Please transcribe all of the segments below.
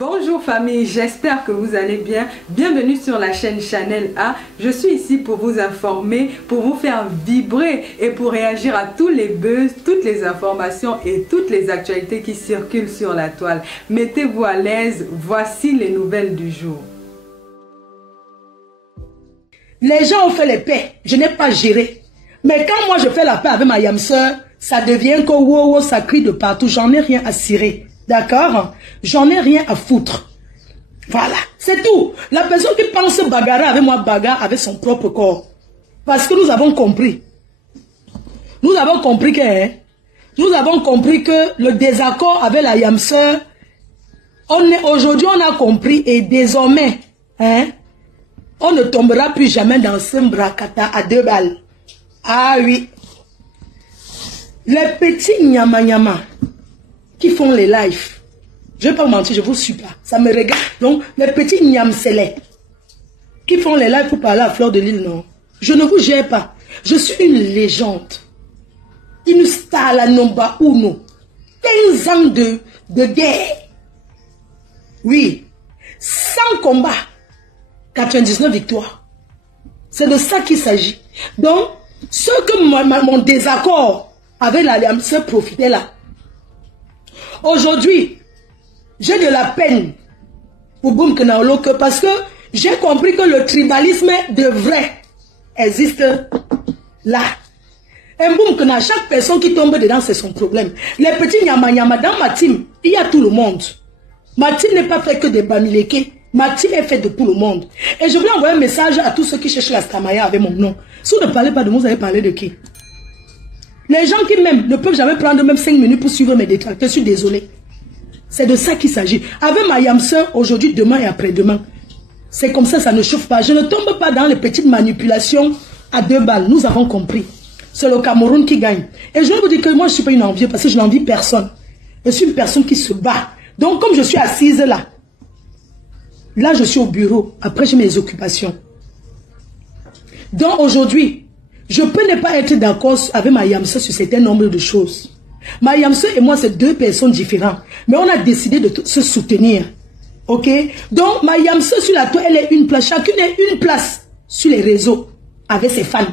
Bonjour famille, j'espère que vous allez bien. Bienvenue sur la chaîne Chanel A. Je suis ici pour vous informer, pour vous faire vibrer et pour réagir à tous les buzz, toutes les informations et toutes les actualités qui circulent sur la toile. Mettez-vous à l'aise, voici les nouvelles du jour. Les gens ont fait les paix, je n'ai pas géré. Mais quand moi je fais la paix avec ma yamseur, ça devient que wow, ça crie de partout, j'en ai rien à cirer. D'accord? J'en ai rien à foutre. Voilà, c'est tout. La personne qui pense bagarrer avec moi, bagarre avec son propre corps. Parce que nous avons compris. Nous avons compris que le désaccord avec la yamseur, aujourd'hui on a compris et désormais, on ne tombera plus jamais dans ce bracata à 2 balles. Ah oui. Les petits nyama qui font les lives. Je ne vais pas vous mentir, je ne vous suis pas. Ça me regarde. Donc, les petits nyamselets qui font les lives pour parler à Fleur de Lys, non. Je ne vous gère pas. Je suis une légende. Une star la nomba uno. 15 ans de guerre. Oui. 100 combats. 99 victoires. C'est de ça qu'il s'agit. Donc, ce que mon désaccord avec l'alliance profitait là. Aujourd'hui, j'ai de la peine pour Boum Kenaolo parce que j'ai compris que le tribalisme de vrai existe là. Et Boum Kena, chaque personne qui tombe dedans, c'est son problème. Les petits nyama nyama dans ma team, il y a tout le monde. Ma team n'est pas fait que des bamileke. Ma team est faite de tout le monde. Et je voulais envoyer un message à tous ceux qui cherchent la Stamaya avec mon nom. Si vous ne parlez pas de moi, vous allez parler de qui? Les gens qui même ne peuvent jamais prendre même 5 minutes pour suivre mes détracteurs, je suis désolé. C'est de ça qu'il s'agit. Avec ma yamseur, aujourd'hui, demain et après-demain. C'est comme ça, ça ne chauffe pas. Je ne tombe pas dans les petites manipulations à 2 balles. Nous avons compris. C'est le Cameroun qui gagne. Et je vais vous dire que moi, je ne suis pas une envieuse parce que je n'envie personne. Je suis une personne qui se bat. Donc, comme je suis assise là, je suis au bureau. Après, j'ai mes occupations. Donc, aujourd'hui, je peux ne pas être d'accord avec ma yamseur sur certains nombres de choses. Ma yamseur et moi, c'est 2 personnes différentes. Mais on a décidé de se soutenir. Ok? Donc, ma yamseur sur la toile, elle est une place. Chacune est une place sur les réseaux avec ses fans.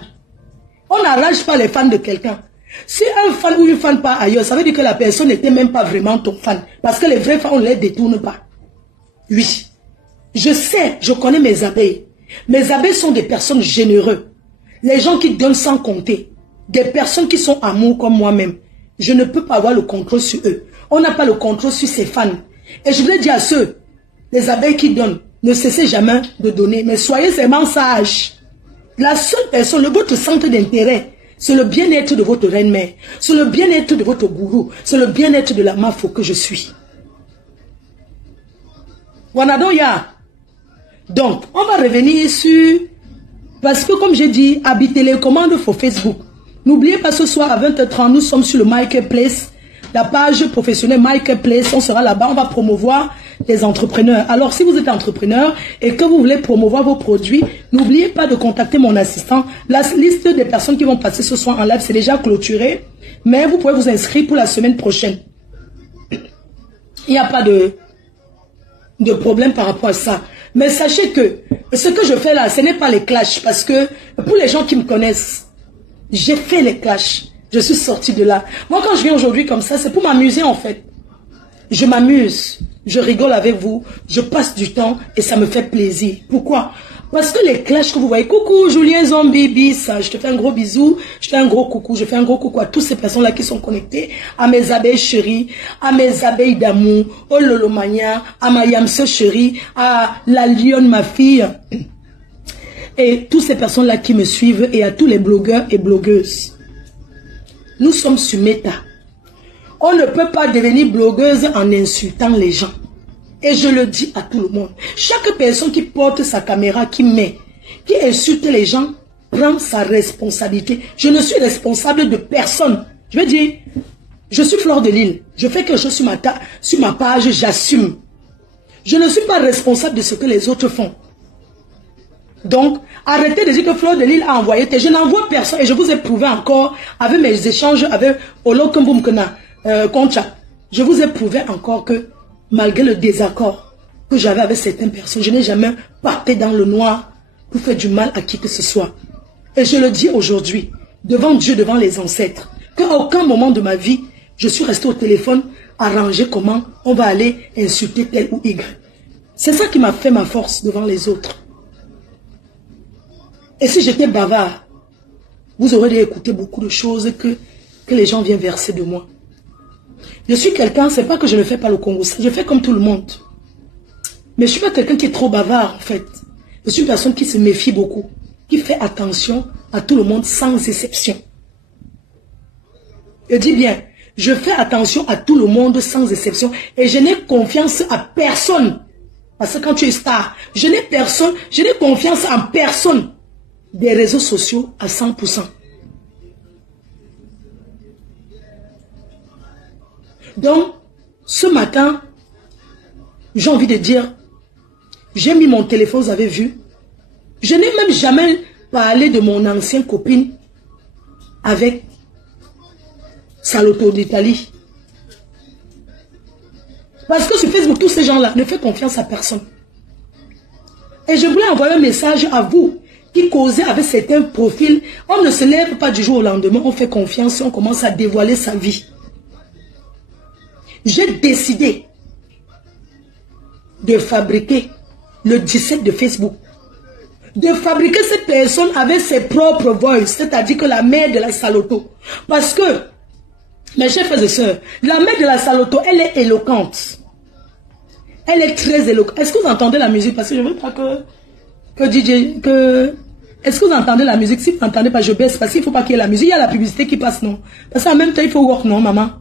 On n'arrache pas les fans de quelqu'un. Si un fan ou une fan part ailleurs, ça veut dire que la personne n'était même pas vraiment ton fan. Parce que les vrais fans, on ne les détourne pas. Oui. Je sais, je connais mes abeilles. Mes abeilles sont des personnes généreuses. Les gens qui donnent sans compter. Des personnes qui sont amour comme moi-même. Je ne peux pas avoir le contrôle sur eux. On n'a pas le contrôle sur ses fans. Et je voulais dire à ceux, les abeilles qui donnent, ne cessez jamais de donner. Mais soyez vraiment sages. La seule personne, votre centre d'intérêt, c'est le bien-être de votre reine-mère. C'est le bien-être de votre gourou. C'est le bien-être de la mafo que je suis. Wanadoya. Donc, on va revenir sur... Parce que comme j'ai dit, habitez les commandes pour Facebook. N'oubliez pas ce soir à 20h30, nous sommes sur le Marketplace. La page professionnelle Marketplace, on sera là-bas, on va promouvoir les entrepreneurs. Alors si vous êtes entrepreneur et que vous voulez promouvoir vos produits, n'oubliez pas de contacter mon assistant. La liste des personnes qui vont passer ce soir en live, c'est déjà clôturé. Mais vous pouvez vous inscrire pour la semaine prochaine. Il n'y a pas de problème par rapport à ça. Mais sachez que ce que je fais là, ce n'est pas les clashs. Parce que pour les gens qui me connaissent, j'ai fait les clashs. Je suis sortie de là. Moi, quand je viens aujourd'hui comme ça, c'est pour m'amuser en fait. Je m'amuse. Je rigole avec vous. Je passe du temps et ça me fait plaisir. Pourquoi? Parce que les clashs que vous voyez, coucou Julien Zombie, bis, je te fais un gros bisou, je fais un gros coucou, je fais un gros coucou à toutes ces personnes-là qui sont connectées, à mes abeilles chéries, à mes abeilles d'amour, au Lolomania, à ma yamse chérie, à la lionne, ma fille, et toutes ces personnes-là qui me suivent, et à tous les blogueurs et blogueuses. Nous sommes sur Meta. On ne peut pas devenir blogueuse en insultant les gens. Et je le dis à tout le monde. Chaque personne qui porte sa caméra, qui insulte les gens, prend sa responsabilité. Je ne suis responsable de personne. Je veux dire, je suis Fleur de Lys. Je fais quelque chose sur ma page, j'assume. Je ne suis pas responsable de ce que les autres font. Donc, arrêtez de dire que Fleur de Lys a envoyé. Je n'envoie personne et je vous ai prouvé encore avec mes échanges avec Olokumboum Kena, Concha. Je vous ai prouvé encore que malgré le désaccord, que j'avais avec certaines personnes. Je n'ai jamais parté dans le noir pour faire du mal à qui que ce soit. Et je le dis aujourd'hui, devant Dieu, devant les ancêtres, qu'à aucun moment de ma vie, je suis resté au téléphone arranger comment on va aller insulter tel ou Y. C'est ça qui m'a fait ma force devant les autres. Et si j'étais bavard, vous aurez écouté beaucoup de choses que les gens viennent verser de moi. Je suis quelqu'un, c'est pas que je ne fais pas le Congo, je fais comme tout le monde. Mais je suis pas quelqu'un qui est trop bavard en fait. Je suis une personne qui se méfie beaucoup, qui fait attention à tout le monde sans exception. Je dis bien, je fais attention à tout le monde sans exception et je n'ai confiance à personne. Parce que quand tu es star, je n'ai confiance en personne des réseaux sociaux à 100%. Donc, ce matin, j'ai envie de dire, j'ai mis mon téléphone, vous avez vu. Je n'ai même jamais parlé de mon ancienne copine avec Saloto d'Italie. Parce que sur Facebook, tous ces gens-là ne font confiance à personne. Et je voulais envoyer un message à vous qui causez avec certains profils. On ne se lève pas du jour au lendemain, on fait confiance et on commence à dévoiler sa vie. J'ai décidé de fabriquer le 17 de Facebook. De fabriquer cette personne avec ses propres voix, c'est-à-dire que la mère de la Saloto. Parce que, mes chers frères et sœurs, la mère de la Saloto, elle est éloquente. Elle est très éloquente. Est-ce que vous entendez la musique? Parce que je ne veux pas Est-ce que vous entendez la musique? Si vous n'entendez pas, je baisse. Parce qu'il ne faut pas qu'il y ait la musique. Il y a la publicité qui passe, non? Parce qu'en même temps, il faut work, non, maman?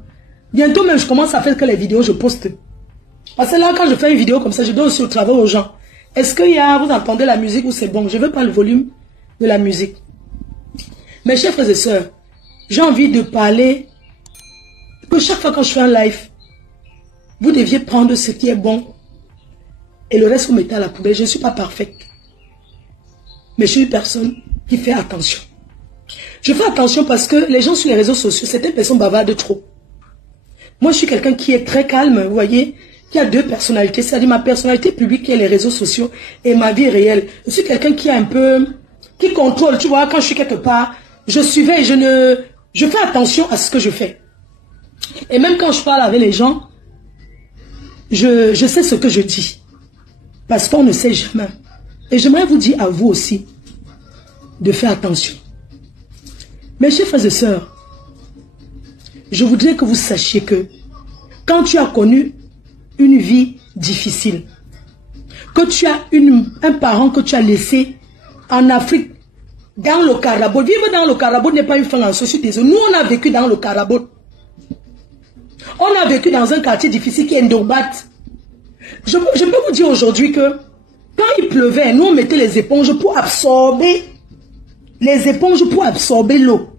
Bientôt même, je commence à faire que les vidéos, je poste. Parce que là, quand je fais une vidéo comme ça, je donne aussi au travail aux gens. Est-ce qu'il y a, vous entendez la musique ou c'est bon? Je ne veux pas le volume de la musique. Mes chers frères et sœurs, j'ai envie de parler que chaque fois quand je fais un live, vous deviez prendre ce qui est bon et le reste vous mettez à la poubelle. Je ne suis pas parfaite. Mais je suis une personne qui fait attention. Je fais attention parce que les gens sur les réseaux sociaux, certaines personnes bavardent trop. Moi, je suis quelqu'un qui est très calme, vous voyez, qui a deux personnalités. C'est-à-dire ma personnalité publique qui est les réseaux sociaux et ma vie réelle. Je suis quelqu'un qui est un peu, qui contrôle, tu vois, quand je suis quelque part, je surveille, je fais attention à ce que je fais. Et même quand je parle avec les gens, je sais ce que je dis. Parce qu'on ne sait jamais. Et j'aimerais vous dire à vous aussi de faire attention. Mes chers frères et sœurs, je voudrais que vous sachiez que quand tu as connu une vie difficile, que tu as un parent que tu as laissé en Afrique, dans le Karabot, vivre dans le Karabot n'est pas une fin en société. Nous, on a vécu dans le Karabot. On a vécu dans un quartier difficile qui est Ndobat. Je peux vous dire aujourd'hui que quand il pleuvait, nous on mettait les éponges pour absorber l'eau.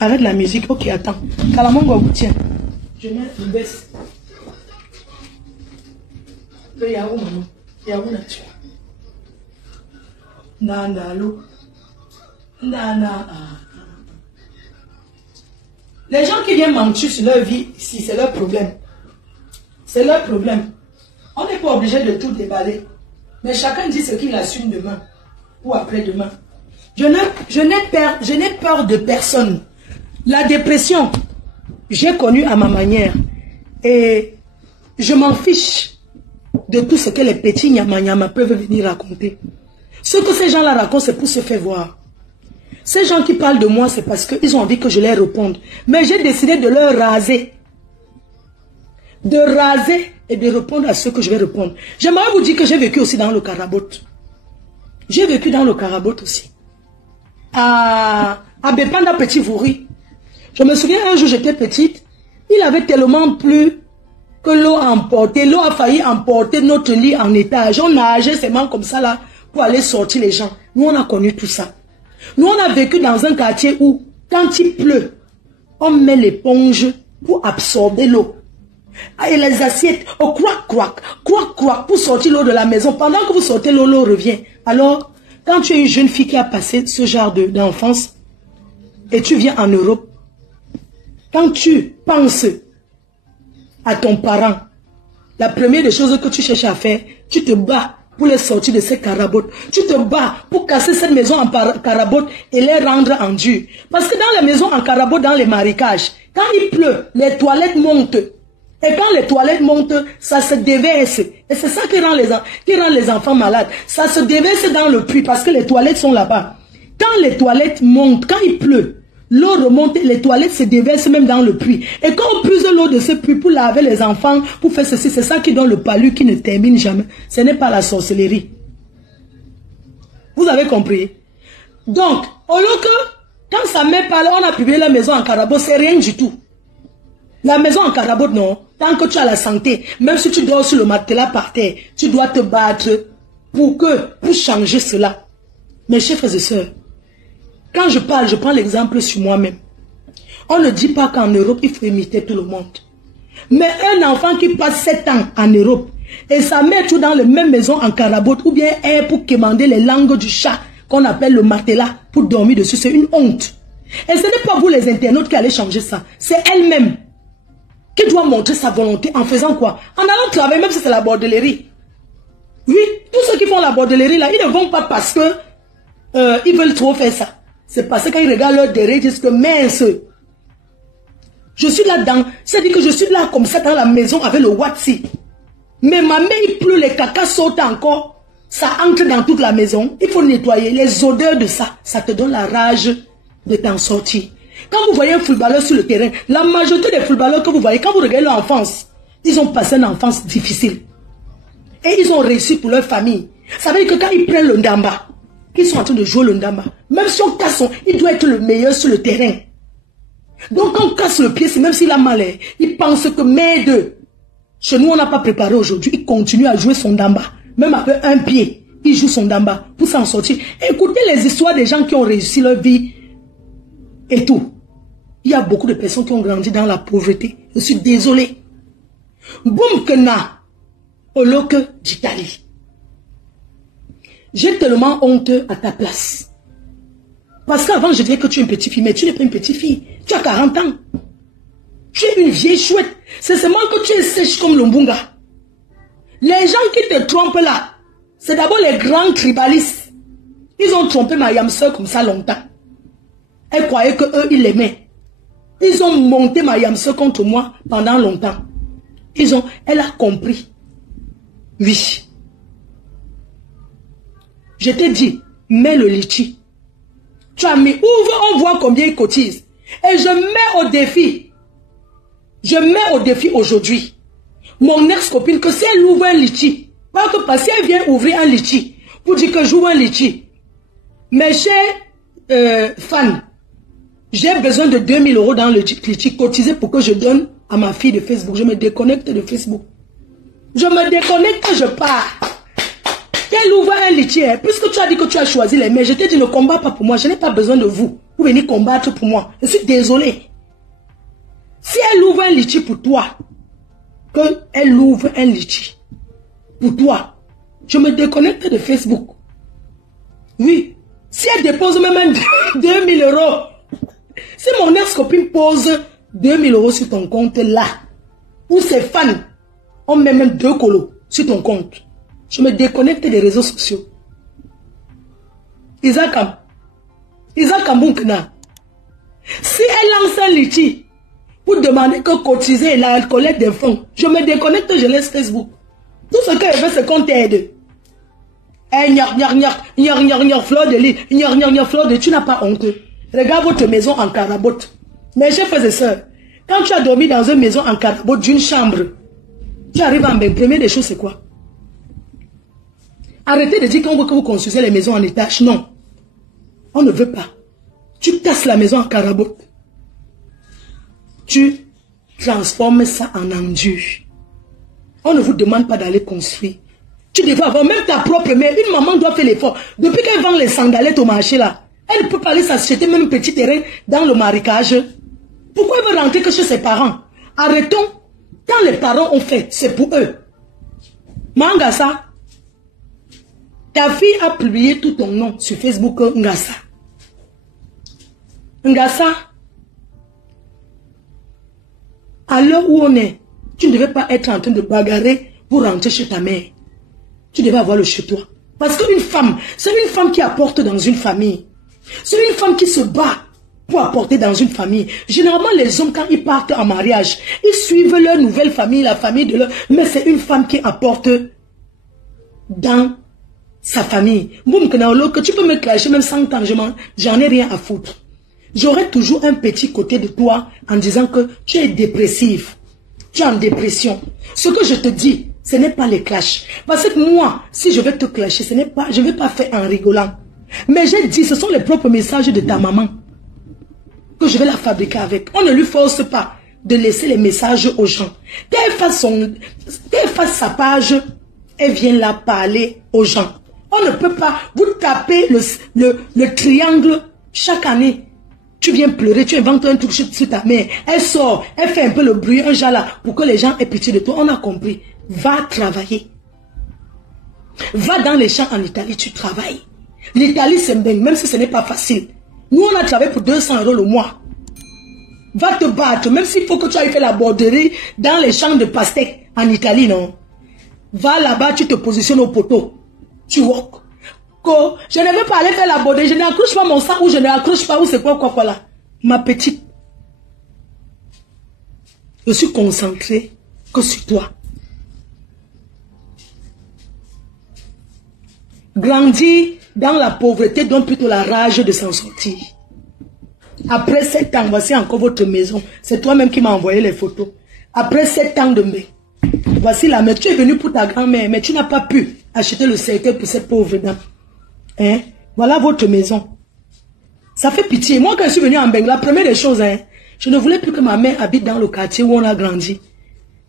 Arrête la musique. Ok, attends. Kalamongo, tiens. Je mets une baisse. Le Yahoo, maman. Yahoo nature. Nanda, l'eau. Nana. Les gens qui viennent mentir sur leur vie, si c'est leur problème. C'est leur problème. On n'est pas obligé de tout déballer. Mais chacun dit ce qu'il assume demain ou après-demain. Je n'ai peur de personne. La dépression, j'ai connu à ma manière. Et je m'en fiche de tout ce que les petits nyama peuvent venir raconter. Ce que ces gens-là racontent, c'est pour se faire voir. Ces gens qui parlent de moi, c'est parce qu'ils ont envie que je les réponde. Mais j'ai décidé de leur raser. De raser et de répondre à ce que je vais répondre. J'aimerais vous dire que j'ai vécu aussi dans le Karabot. J'ai vécu dans le Karabot aussi. À Bepanda Petit Vouri. Je me souviens un jour j'étais petite. Il avait tellement plu que l'eau a emporté. L'eau a failli emporter notre lit en étage. On nageait seulement comme ça là pour aller sortir les gens. Nous on a connu tout ça. Nous on a vécu dans un quartier où quand il pleut, on met l'éponge pour absorber l'eau. Et les assiettes, oh, croac, pour sortir l'eau de la maison. Pendant que vous sortez l'eau, l'eau revient. Alors, quand tu es une jeune fille qui a passé ce genre d'enfance, et tu viens en Europe, quand tu penses à ton parent, la première des choses que tu cherches à faire, tu te bats pour les sortir de ces carabotes. Tu te bats pour casser cette maison en carabote et les rendre en dur. Parce que dans les maisons en carabote, dans les marécages, quand il pleut, les toilettes montent. Et quand les toilettes montent, ça se déverse. Et c'est ça qui rend les enfants malades. Ça se déverse dans le puits parce que les toilettes sont là-bas. Quand les toilettes montent, quand il pleut, l'eau remonte, les toilettes se déversent même dans le puits. Et quand on puise l'eau de ce puits pour laver les enfants, pour faire ceci, c'est ça qui donne le palu qui ne termine jamais. Ce n'est pas la sorcellerie. Vous avez compris? Donc, au lieu que, quand sa mère parle, on a publié la maison en carabote, c'est rien du tout. La maison en carabote, non. Tant que tu as la santé, même si tu dors sur le matelas par terre, tu dois te battre pour changer cela. Mes chers frères et sœurs, quand je parle, je prends l'exemple sur moi-même. On ne dit pas qu'en Europe, il faut imiter tout le monde. Mais un enfant qui passe 7 ans en Europe et sa mère tout dans la même maison en carabote ou bien est pour commander les langues du chat qu'on appelle le matelas pour dormir dessus, c'est une honte. Et ce n'est pas vous les internautes qui allez changer ça. C'est elle-même qui doit montrer sa volonté en faisant quoi? En allant travailler, même si c'est la bordellerie. Oui, tous ceux qui font la bordellerie là, ils ne vont pas parce que ils veulent trop faire ça. C'est parce que quand ils regardent leur derrière, ils disent que mince, je suis là-dedans. C'est-à-dire que je suis là comme ça dans la maison avec le Watsi. Mais ma main, il pleut, les cacas sautent encore. Ça entre dans toute la maison. Il faut nettoyer. Les odeurs de ça, ça te donne la rage de t'en sortir. Quand vous voyez un footballeur sur le terrain, la majorité des footballeurs que vous voyez, quand vous regardez leur enfance, ils ont passé une enfance difficile. Et ils ont réussi pour leur famille. Ça veut dire que quand ils prennent le ndamba, qu'ils sont en train de jouer le ndamba, même si on casse, il doit être le meilleur sur le terrain. Donc quand on casse le pied, c'est même s'il a mal, il pense que merde. Chez nous, on n'a pas préparé aujourd'hui. Il continue à jouer son ndamba. Même avec un pied, il joue son ndamba pour s'en sortir. Écoutez les histoires des gens qui ont réussi leur vie et tout. Il y a beaucoup de personnes qui ont grandi dans la pauvreté. Je suis désolé. Boum Kena, au loque d'Italie. J'ai tellement honte à ta place. Parce qu'avant, je disais que tu es une petite fille, mais tu n'es pas une petite fille. Tu as 40 ans. Tu es une vieille chouette. C'est seulement que tu es sèche comme le mbunga. Les gens qui te trompent là, c'est d'abord les grands tribalistes. Ils ont trompé ma yamseur comme ça longtemps. Elle croyait que eux, ils l'aimaient. Ils ont monté ma yamseur contre moi pendant longtemps. Elle a compris. Oui. Je t'ai dit, mets le litchi. Tu as mis, ouvre, on voit combien il cotise. Et je mets au défi. Je mets au défi aujourd'hui. Mon ex-copine, que si elle ouvre un litchi, pas que parce qu'elle vient ouvrir un litchi, pour dire que j'ouvre un litchi. Mes chers fans, j'ai besoin de 2000 € dans le litchi cotisé pour que je donne à ma fille de Facebook. Je me déconnecte de Facebook. Je me déconnecte, je pars. Qu'elle ouvre un litchi, puisque tu as dit que tu as choisi les mères, je t'ai dit ne combat pas pour moi, je n'ai pas besoin de vous pour venir combattre pour moi. Je suis désolé. Si elle ouvre un litchi pour toi, qu'elle ouvre un litchi pour toi, je me déconnecte de Facebook. Oui. Si elle dépose même 2000 €, si mon ex-copine pose 2000 € sur ton compte là, ou ses fans, on met même 2 colos sur ton compte, je me déconnecte des réseaux sociaux. Isakam Bunkna. Si elle lance un litchi pour demander que cotiser la collecte des fonds, je me déconnecte, je laisse Facebook. Tout ce qu'elle veut, c'est qu'on t'aide. Fleur de lit, fleur de... Tu n'as pas honte. Regarde votre maison en carabote. Mes chers frères et sœurs, quand tu as dormi dans une maison en carabote d'une chambre, tu arrives en bain. Première des choses, c'est quoi? Arrêtez de dire qu'on veut que vous construisez les maisons en étage. Non. On ne veut pas. Tu casses la maison en carabote. Tu transformes ça en endur. On ne vous demande pas d'aller construire. Tu devrais avoir même ta propre mère. Une maman doit faire l'effort. Depuis qu'elle vend les sandalettes au marché là, elle ne peut pas aller s'acheter même un petit terrain dans le marécage. Pourquoi elle veut rentrer que chez ses parents? Arrêtons. Quand les parents ont fait, c'est pour eux. Mangasa, ta fille a publié tout ton nom sur Facebook, Ngassa. Ngassa, à l'heure où on est, Tu ne devais pas être en train de bagarrer pour rentrer chez ta mère. Tu devais avoir le chez toi. Parce qu'une femme, c'est une femme qui apporte dans une famille. C'est une femme qui se bat pour apporter dans une famille. Généralement, les hommes, quand ils partent en mariage, ils suivent leur nouvelle famille, la famille de leur... Mais c'est une femme qui apporte dans sa famille. Boum, que tu peux me clasher même 100 ans, j'en ai rien à foutre. J'aurai toujours un petit côté de toi en disant que tu es dépressif. Tu es en dépression. Ce que je te dis, ce n'est pas les clashs. Parce que moi, si je vais te clasher, je ne vais pas faire en rigolant. Mais j'ai dit, ce sont les propres messages de ta maman que je vais la fabriquer avec. On ne lui force pas de laisser les messages aux gens. Qu'elle fasse sa page, elle vient là parler aux gens. On ne peut pas vous taper le triangle chaque année. Tu viens pleurer, tu inventes un truc sur ta mère. Elle sort, elle fait un peu le bruit, un genre là, pour que les gens aient pitié de toi. On a compris. Va travailler. Va dans les champs en Italie, tu travailles. L'Italie, c'est bien, même si ce n'est pas facile. Nous, on a travaillé pour 200 € le mois. Va te battre, même s'il faut que tu ailles faire la borderie dans les champs de pastèques en Italie, non. Va là-bas, tu te positionnes au poteau. Tu walk. Je ne veux pas aller faire la borderie, je n'accroche pas mon sang ou je n'accroche pas ou c'est quoi là. Ma petite, je suis concentrée que sur toi. Grandir dans la pauvreté donne plutôt la rage de s'en sortir. Après 7 ans, voici encore votre maison. C'est toi-même qui m'as envoyé les photos. Après 7 ans de mai, voici la maison. Tu es venu pour ta grand-mère, mais tu n'as pas pu acheter le cercueil pour cette pauvre dame. Hein? Voilà votre maison. Ça fait pitié. Moi, quand je suis venu en Bengla, la première des choses, hein, je ne voulais plus que ma mère habite dans le quartier où on a grandi.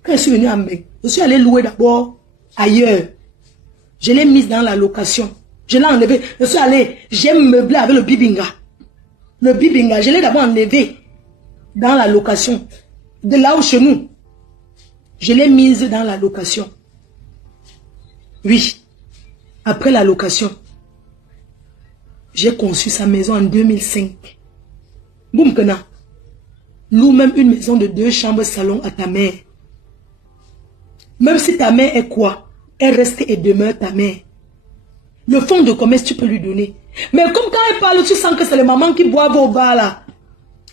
Quand je suis venu en Bengla, je suis allé louer d'abord ailleurs. Je l'ai mise dans la location. Je l'ai enlevé. Je suis allé, j'ai meublé avec le bibinga. Le bibinga, je l'ai d'abord enlevé dans la location. De là où chez nous, je l'ai mise dans la location. Oui. Après la location, j'ai conçu sa maison en 2005. Boum Kena. Loue même une maison de 2 chambres salon à ta mère. Même si ta mère est quoi? Elle reste et demeure ta mère. Le fonds de commerce, tu peux lui donner. Mais comme quand elle parle, tu sens que c'est les mamans qui boivent au bar là.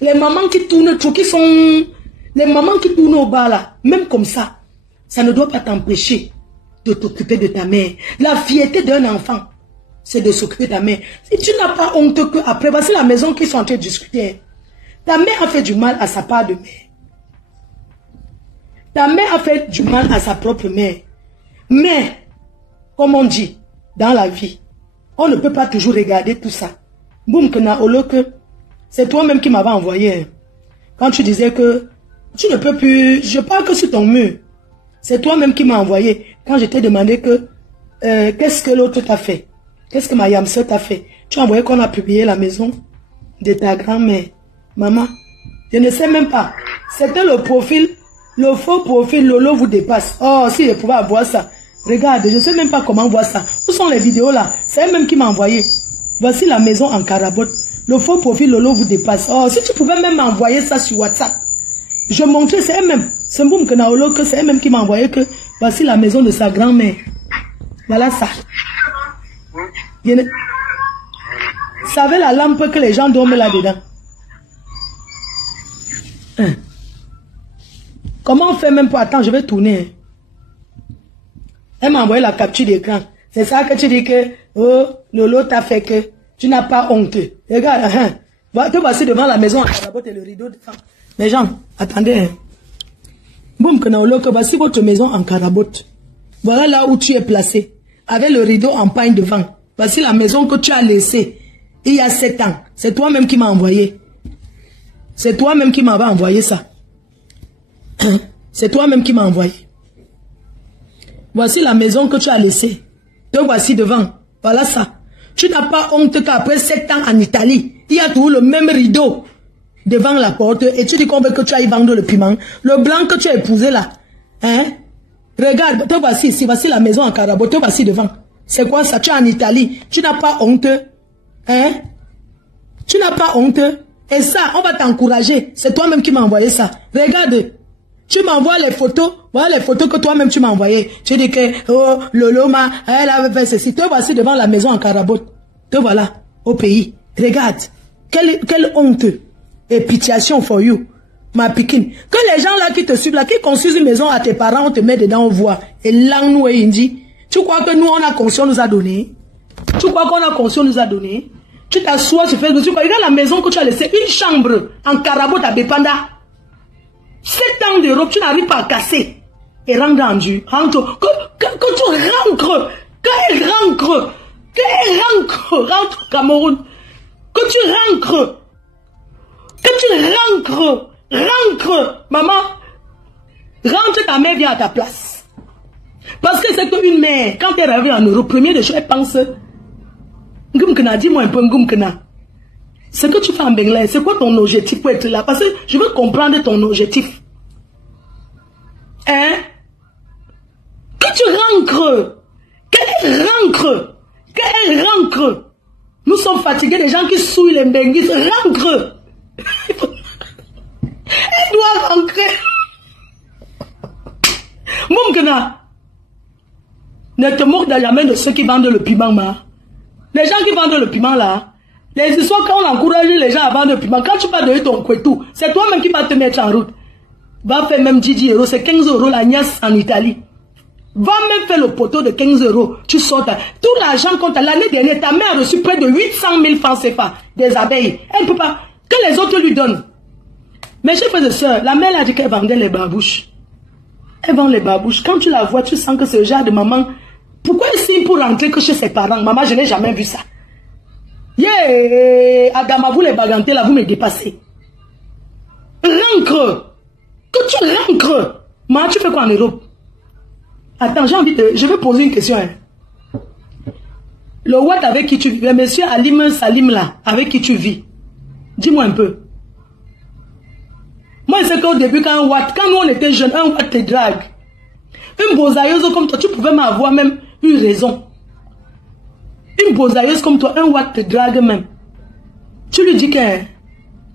Les mamans qui tournent, les mamans qui tournent au bar là. Même comme ça, ça ne doit pas t'empêcher de t'occuper de ta mère. La fierté d'un enfant, c'est de s'occuper de ta mère. Si tu n'as pas honte que après, voici la maison qu'ils sont en train de discuter. Ta mère a fait du mal à sa part de mère. Ta mère a fait du mal à sa propre mère. Mais, comme on dit, dans la vie, on ne peut pas toujours regarder tout ça. Boum, c'est toi-même qui m'avais envoyé. Quand tu disais que tu ne peux plus, je parle que sur ton mur. C'est toi-même qui m'as envoyé. Quand je t'ai demandé que, qu'est-ce que l'autre t'a fait? Qu'est-ce que ma yamse t'a fait? Tu as envoyé qu'on a publié la maison de ta grand-mère. Maman, je ne sais même pas. C'était le profil, le faux profil Lolo vous dépasse. Oh, si je pouvais avoir ça. Regarde, je ne sais même pas comment voir ça. Où sont les vidéos là? C'est elle-même qui m'a envoyé. Voici la maison en carabote. Le faux profil Lolo vous dépasse. Oh, si tu pouvais même m'envoyer ça sur WhatsApp. Je montrais, c'est elle-même. C'est Mboum Kenaolo que c'est elle-même qui m'a envoyé que voici la maison de sa grand-mère. Voilà ça. Ça avait la lampe que les gens dorment là-dedans. Hein. Comment on fait même pour... Attends, je vais tourner. Hein. Elle m'a envoyé la capture d'écran. C'est ça que tu dis que... Oh, Lolo t'a fait que... Tu n'as pas honte. Regarde, hein. Te voici devant la maison en carabote et le rideau devant. Les gens, attendez. Hein. Boum, que voici votre maison en carabote. Voilà là où tu es placé. Avec le rideau en paille devant. Voici la maison que tu as laissée. Il y a 7 ans. C'est toi-même qui m'as envoyé. C'est toi-même qui m'avais envoyé ça. C'est toi-même qui m'as envoyé. Voici la maison que tu as laissée. Te voici devant. Voilà ça. Tu n'as pas honte qu'après 7 ans en Italie, il y a toujours le même rideau devant la porte et tu dis qu'on veut que tu ailles vendre le piment. Le blanc que tu as épousé là. Hein? Regarde, te voici ici. Voici la maison en carabote. Te voici devant. C'est quoi ça? Tu es en Italie. Tu n'as pas honte. Hein? Tu n'as pas honte. Et ça, on va t'encourager. C'est toi-même qui m'as envoyé ça. Regarde. Tu m'envoies les photos. Voilà les photos que toi-même tu m'as envoyées. Tu dis que, oh, Loloma, elle avait fait ceci. Te voici devant la maison en Carabote. Te voilà, au pays. Regarde. Quelle honte. Et pitiation for you. Ma piquine. Que les gens là qui te suivent là, qui construisent une maison à tes parents, on te met dedans, on voit. Et là, nous, et Indi. Tu crois que nous, on a conscience nous a donné? Tu crois qu'on a conscience nous a donné? Tu t'assois sur Facebook, tu regardes la maison que tu as laissée, une chambre en Carabote à Bépanda. 7 ans d'Europe, tu n'arrives pas à casser. Et rendre rendu. Que tu rentres. Rentre au Cameroun. Que tu rentres. Maman. Rentre, ta mère vient à ta place. Parce que c'est qu'une mère, quand elle arrive en Europe, premier des choses, elle pense. Ngumkena, dis-moi un peu, Ngumkena. Ce que tu fais en Bengla, c'est quoi ton objectif pour être là? Parce que je veux comprendre ton objectif. Hein? Que tu rentres. Qu'elle rentre. Nous sommes fatigués des gens qui souillent les Benguis. Rentre. Elle doit rentrer. Moumkena. Ne te moque jamais de ceux qui vendent le piment, ma. Les gens qui vendent le piment là, les histoires quand on encourage les gens à vendre le piment, quand tu vas donner ton couetou, c'est toi-même qui vas te mettre en route. Va faire même 10 euros, c'est 15 euros la niasse en Italie. Va même faire le poteau de 15 euros, tu sors. Tout l'argent qu'on t'a l'année dernière, ta mère a reçu près de 800 000 francs CFA des abeilles. Elle ne peut pas, que les autres lui donnent. Mes chers frères et sœurs, la mère a dit qu'elle vendait les babouches. Elle vend les babouches. Quand tu la vois, tu sens que c'est le genre de maman. Pourquoi elle signe pour rentrer que chez ses parents? Maman, je n'ai jamais vu ça. Adama, vous les bagantez là, vous me dépassez. Rentre. Que tu rentres. Maman, tu fais quoi en Europe? Attends, j'ai envie de... Je vais poser une question. Hein. Le Watt avec qui tu vis, le monsieur Alim Salim là, avec qui tu vis. Dis-moi un peu. Moi, je sais qu'au début, quand nous on était jeunes, un Watt te drague. Une bosailleuse comme toi, tu pouvais m'avoir même une raison. Une bosailleuse comme toi, un Watt te drague même. Tu lui dis que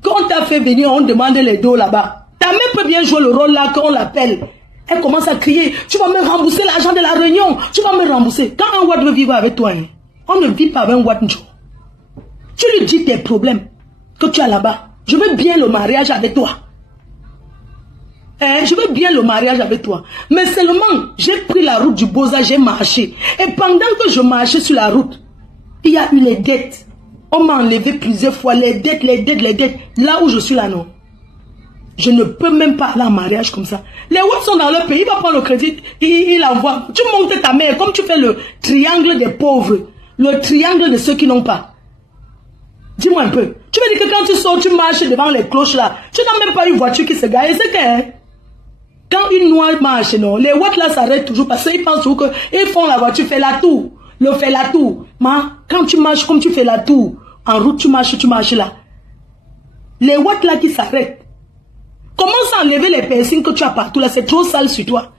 quand on t'a fait venir, on demande les dos là-bas. Ta mère peut bien jouer le rôle là quand on l'appelle. Elle commence à crier, tu vas me rembourser l'argent de la réunion, tu vas me rembourser. Quand un Watt veut vivre avec toi, hein, on ne vit pas avec un Watt. Tu lui dis tes problèmes que tu as là-bas. Je veux bien le mariage avec toi. Je veux bien le mariage avec toi. Mais seulement, j'ai pris la route du Boza, j'ai marché. Et pendant que je marchais sur la route, il y a eu les dettes. On m'a enlevé plusieurs fois les dettes. Là où je suis là, non. Je ne peux même pas aller en mariage comme ça. Les Watts sont dans leur pays, il va prendre le crédit, il envoie. Tu montes ta mère comme tu fais le triangle des pauvres. Le triangle de ceux qui n'ont pas. Dis-moi un peu. Tu veux dire que quand tu sors, tu marches devant les cloches là. Tu n'as même pas une voiture qui se gare. C'est que... Quand une noire marche, non, les Watts là s'arrêtent toujours parce qu'ils pensent qu'ils font la voiture, fait la tour. Fait la tour. Mais quand tu marches comme tu fais la tour, en route tu marches là. Les Watts là qui s'arrêtent. Commence à enlever les piercings que tu as partout là, c'est trop sale sur toi.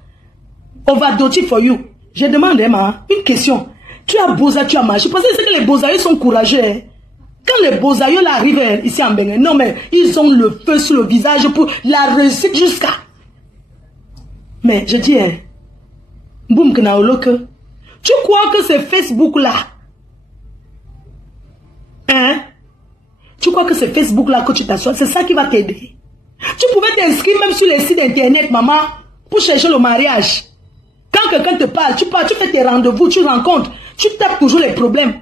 Overdose for you. Je demande, une question. Tu as Boza, tu as marché. Parce que c'est que les Bozaïeux sont courageux. Hein. Quand les Bozaïeux là arrivent ici en Bénin, non mais ils ont le feu sur le visage pour la réussite jusqu'à. Mais je dis, boum, tu crois que c'est Facebook là? Hein? Tu crois que c'est Facebook là que tu t'assois? C'est ça qui va t'aider. Tu pouvais t'inscrire même sur les sites internet, maman, pour chercher le mariage. Quand quelqu'un te parle, tu fais tes rendez-vous, tu rencontres, tu tapes toujours les problèmes.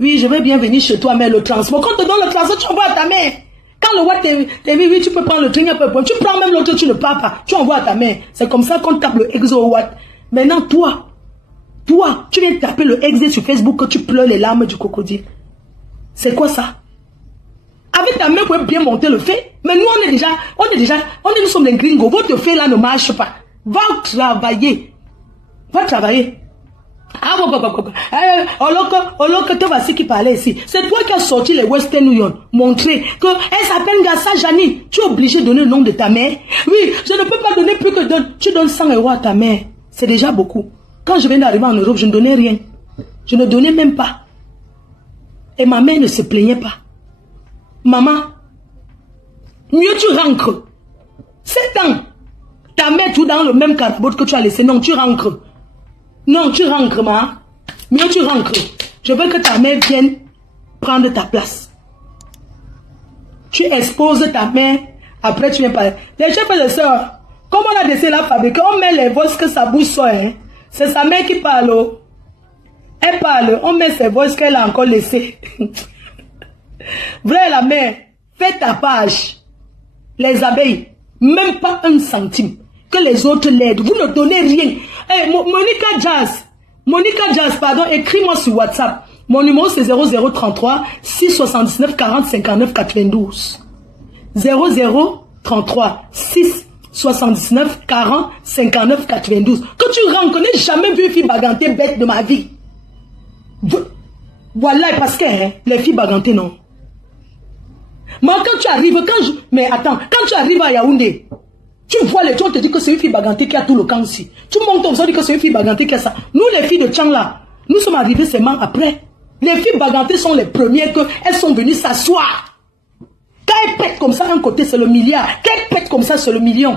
Oui, je vais bien venir chez toi, mais le transport, quand on te donne le transport, tu envoies à ta mère. Quand le Watt t'es vu, oui, tu peux prendre le train, tu prends même l'autre, tu ne pars pas, tu envoies à ta mère. C'est comme ça qu'on tape le exo au Watt. Maintenant, toi, tu viens taper le exo sur Facebook que tu pleures les larmes du crocodile. C'est quoi ça? Avec ta main, vous pouvez bien monter le fait. Mais nous, nous sommes des gringos. Votre fait là ne marche pas. Va travailler. Va travailler. Ah, te voici qui parlait ici. C'est toi qui as sorti les Western Union. Montrer que elle s'appelle Gassa Jani. Tu es obligé de donner le nom de ta mère. Oui, je ne peux pas donner plus que tu donnes 100 euros à ta mère. C'est déjà beaucoup. Quand je viens d'arriver en Europe, je ne donnais rien. Je ne donnais même pas. Et ma mère ne se plaignait pas. Maman, mieux tu rentres. 7 ans. Ta mère tout dans le même carabot que tu as laissé. Non, tu rentres. Non, tu rentres, ma. Mieux, tu rentres. Je veux que ta mère vienne prendre ta place. Tu exposes ta mère. Après, tu viens parler. Les chefs et les sœurs, comme on a décidé la fabriquer, on met les voix que sa bouche sort. Hein? C'est sa mère qui parle. Elle parle. On met ses voix qu'elle a encore laissées. Vrai, la mère, fais ta page. Les abeilles, même pas 1 centime. Que les autres l'aident. Vous ne donnez rien. Hey, Monica Jazz, pardon, écris-moi sur WhatsApp. Mon numéro c'est 0033 679 40 59 92. 0033 679 40 59 92. Que tu rencontres, jamais vu une fille bagantée bête de ma vie. Voilà, parce que hein, les filles bagantées, non. Moi, quand tu arrives, mais attends, quand tu arrives à Yaoundé, tu vois les gens, on te dit que c'est une fille bagantée qui a tout le camp ici. Tu montes, on dit que c'est une fille bagantée qui a ça. Nous, les filles de Tchang là, nous sommes arrivés seulement après. Les filles bagantées sont les premières qu'elles sont venues s'asseoir. Quand elles pètent comme ça, un côté, c'est le milliard. Quand elles pètent comme ça, c'est le million.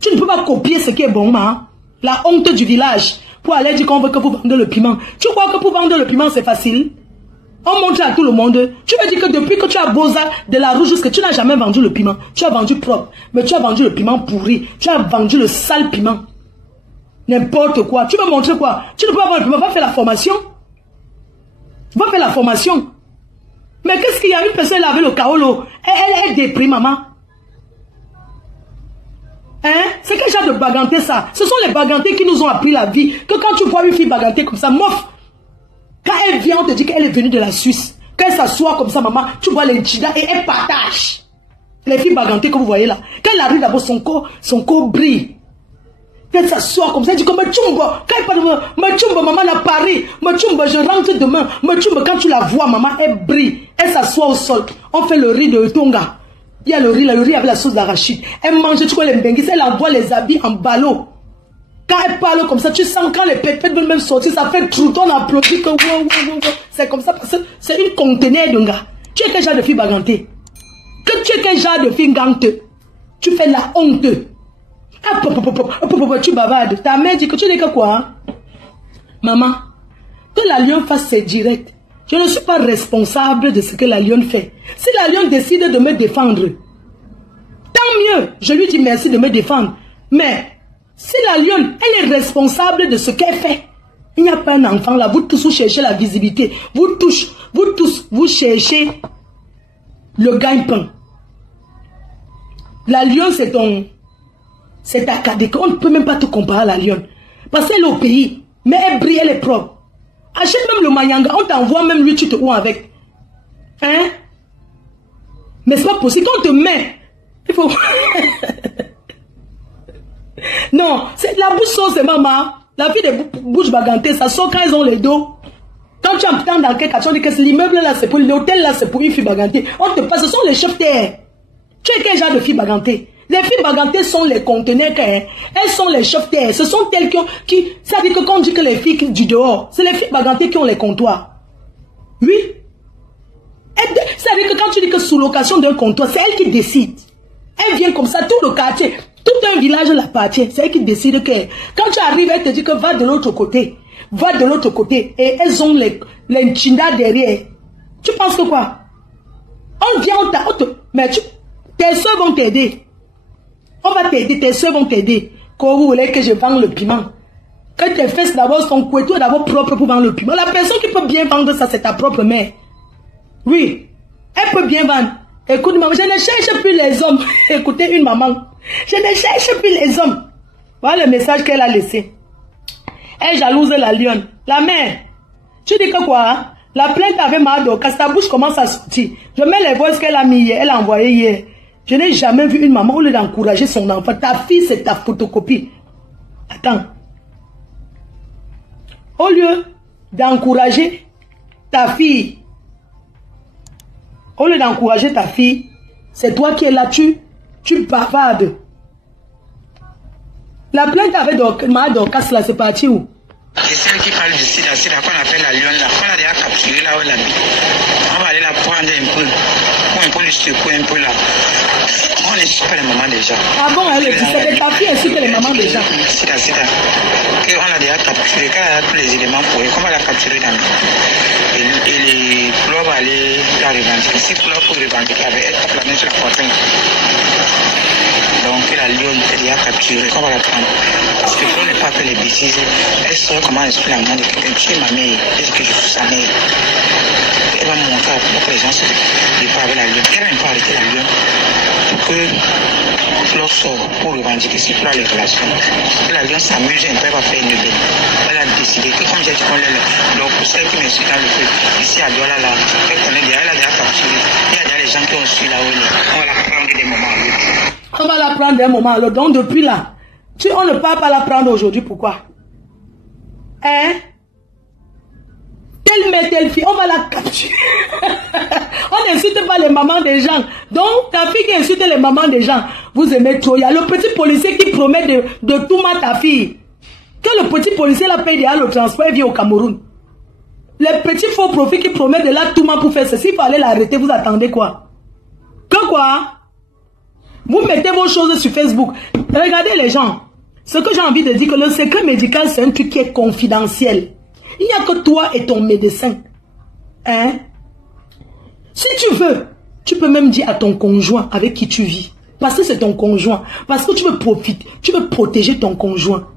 Tu ne peux pas copier ce qui est bon, hein? La honte du village. Pour aller dire qu'on veut que vous vendez le piment. Tu crois que pour vendre le piment, c'est facile? On montre à tout le monde. Tu veux dire que depuis que tu as Boza de la rouge jusque tu n'as jamais vendu le piment. Tu as vendu propre. Mais tu as vendu le piment pourri. Tu as vendu le sale piment. N'importe quoi. Tu veux montrer quoi? Tu ne peux pas vendre le piment. Va faire la formation. Va faire la formation. Mais qu'est-ce qu'il y a? Une personne elle avait le kaolo. Elle déprime, maman. Hein? C'est quel genre de baganté ça? Ce sont les bagantés qui nous ont appris la vie. Que quand tu vois une fille bagantée comme ça, mof. Quand elle vient, on te dit qu'elle est venue de la Suisse. Quand elle s'assoit comme ça, maman, tu vois les chida et elle partage. Les filles bagantées que vous voyez là. Quand elle arrive d'abord, son corps brille. Quand elle s'assoit comme ça, elle dit comme Machumba. Quand elle parle, Machumba, maman à Paris. Machumba, je rentre demain. Machumba, quand tu la vois, maman, elle brille. Elle s'assoit au sol. On fait le riz de Tonga. Il y a le riz là, le riz avec la sauce d'arachide. Elle mange, tu vois les benguis, elle envoie les habits en ballot. Quand elle parle comme ça, tu sens quand les pépettes veulent même sortir, ça fait tout, on applaudit que wow. C'est comme ça parce que c'est une conteneur de gars. Tu es quel genre de fille bagantée? Que tu es quel genre de fille gante? Tu fais la honte. Tu bavardes. Ta mère dit que tu dis que quoi? Hein? Maman, que la lionne fasse ses directs. Je ne suis pas responsable de ce que la lionne fait. Si la lionne décide de me défendre, tant mieux. Je lui dis merci de me défendre. Mais si la lionne, elle est responsable de ce qu'elle fait, il n'y a pas un enfant là. Vous tous, vous cherchez la visibilité. Vous tous, vous cherchez le gagne-pain. La lionne, c'est ta cadette. On ne peut même pas te comparer à la lionne. Parce qu'elle est au pays. Mais elle brille, elle est propre. Achète même le mayanga, on t'envoie même lui, tu te oues avec. Hein? Mais c'est pas possible. Quand on te met, il faut... Non, c'est la bouche sort, c'est maman. La fille de bouche bagantée, ça sort quand ils ont les dos. Quand tu entends dans quelque chose, on dit que l'immeuble là, c'est pour l'hôtel là, c'est pour une fille bagantée. On te passe, ce sont les chefs terre. Tu es quel genre de fille bagantée? Les filles bagantées sont les conteneurs, elles sont les chefs terre. Ce sont elles qui ça veut dire que quand on dit que les filles du dehors, c'est les filles bagantées qui ont les comptoirs. Oui. Ça veut dire que quand tu dis que sous location d'un comptoir, c'est elle qui décide. Elle vient comme ça, tout le quartier, tout un village l'appartient. C'est elle qui décide que quand tu arrives, elle te dit que va de l'autre côté. Va de l'autre côté. Et elles ont les chindas derrière. Tu penses que quoi? On vient, mais tes soeurs vont t'aider. On va t'aider, tes soeurs vont t'aider. Quand vous voulez que je vende le piment. Que tes fesses d'abord sont couettées d'abord propres pour vendre le piment. La personne qui peut bien vendre ça, c'est ta propre mère. Oui. Elle peut bien vendre. Écoute, maman, je ne cherche plus les hommes. Écoutez une maman. Je ne cherche plus les hommes. Voilà le message qu'elle a laissé. Elle jalouse la lionne. La mère. Tu dis que quoi? Hein? La plainte avait mal d'eau. Quand sa bouche commence à sortir. Je mets les voix qu'elle a mis hier. Elle a envoyé hier. Je n'ai jamais vu une maman au lieu d'encourager son enfant. Ta fille, c'est ta photocopie. Attends. Au lieu d'encourager ta fille, c'est toi qui es là, tu bavardes. La plainte avec Dorcas là, c'est parti où? C'est celle qui parle du sida, c'est là qu'on appelle la lionne là. On a déjà capturé là où elle habite. On va aller la prendre un peu. Pour un peu lui lui secoue un peu là. On n'insulte pas les mamans déjà. Ah bon, elle le dit, c'est ta fille insulte les mamans déjà. C'est ça. On l'a déjà capturé, quand elle a tous les éléments pour elle, comment elle a capturé dans et les clubs allaient la revendiquer. Si club pour revendiquer avait être la main sur la poitrine. Donc la lionne est déjà capturée, comment on va la prendre? Parce que faut ne pas faire les bêtises. Elle sait comment elle suit la main de quelqu'un. Tu es ma mère, et que je suis sa mère. Elle va montrer pour que les gens se défendent avec la lionne. Elle n'a même pas arrêté la lionne pour que Flore sort pour revendiquer si Flore les relations. Et la lionne s'amuse un peu, elle va faire une belle. Elle a décidé que comme j'ai dit qu'on l'a, donc pour celle qui me suit dans le feu, ici à Douala là, elle connaît déjà, elle a déjà capturé. Il y a déjà les gens qui ont su là-haut, on va la prendre des moments à l'autre. On va la prendre d'un moment à l'autre. Donc depuis là, on ne peut pas la prendre aujourd'hui. Pourquoi? Hein? Telle mère, telle fille, on va la capturer. On n'insulte pas les mamans des gens. Donc, ta fille qui insulte les mamans des gens, vous aimez trop. Il y a le petit policier qui promet de tout mettre ta fille. Que le petit policier la paye déjà le transport et vient au Cameroun. Les petits faux profits qui promettent de la tout pour faire ceci, il fallait l'arrêter, vous attendez quoi? Que quoi? Vous mettez vos choses sur Facebook. Regardez les gens. Ce que j'ai envie de dire, que le secret médical, c'est un truc qui est confidentiel. Il n'y a que toi et ton médecin. Hein? Si tu veux, tu peux même dire à ton conjoint avec qui tu vis. Parce que c'est ton conjoint. Parce que tu veux profiter. Tu veux protéger ton conjoint.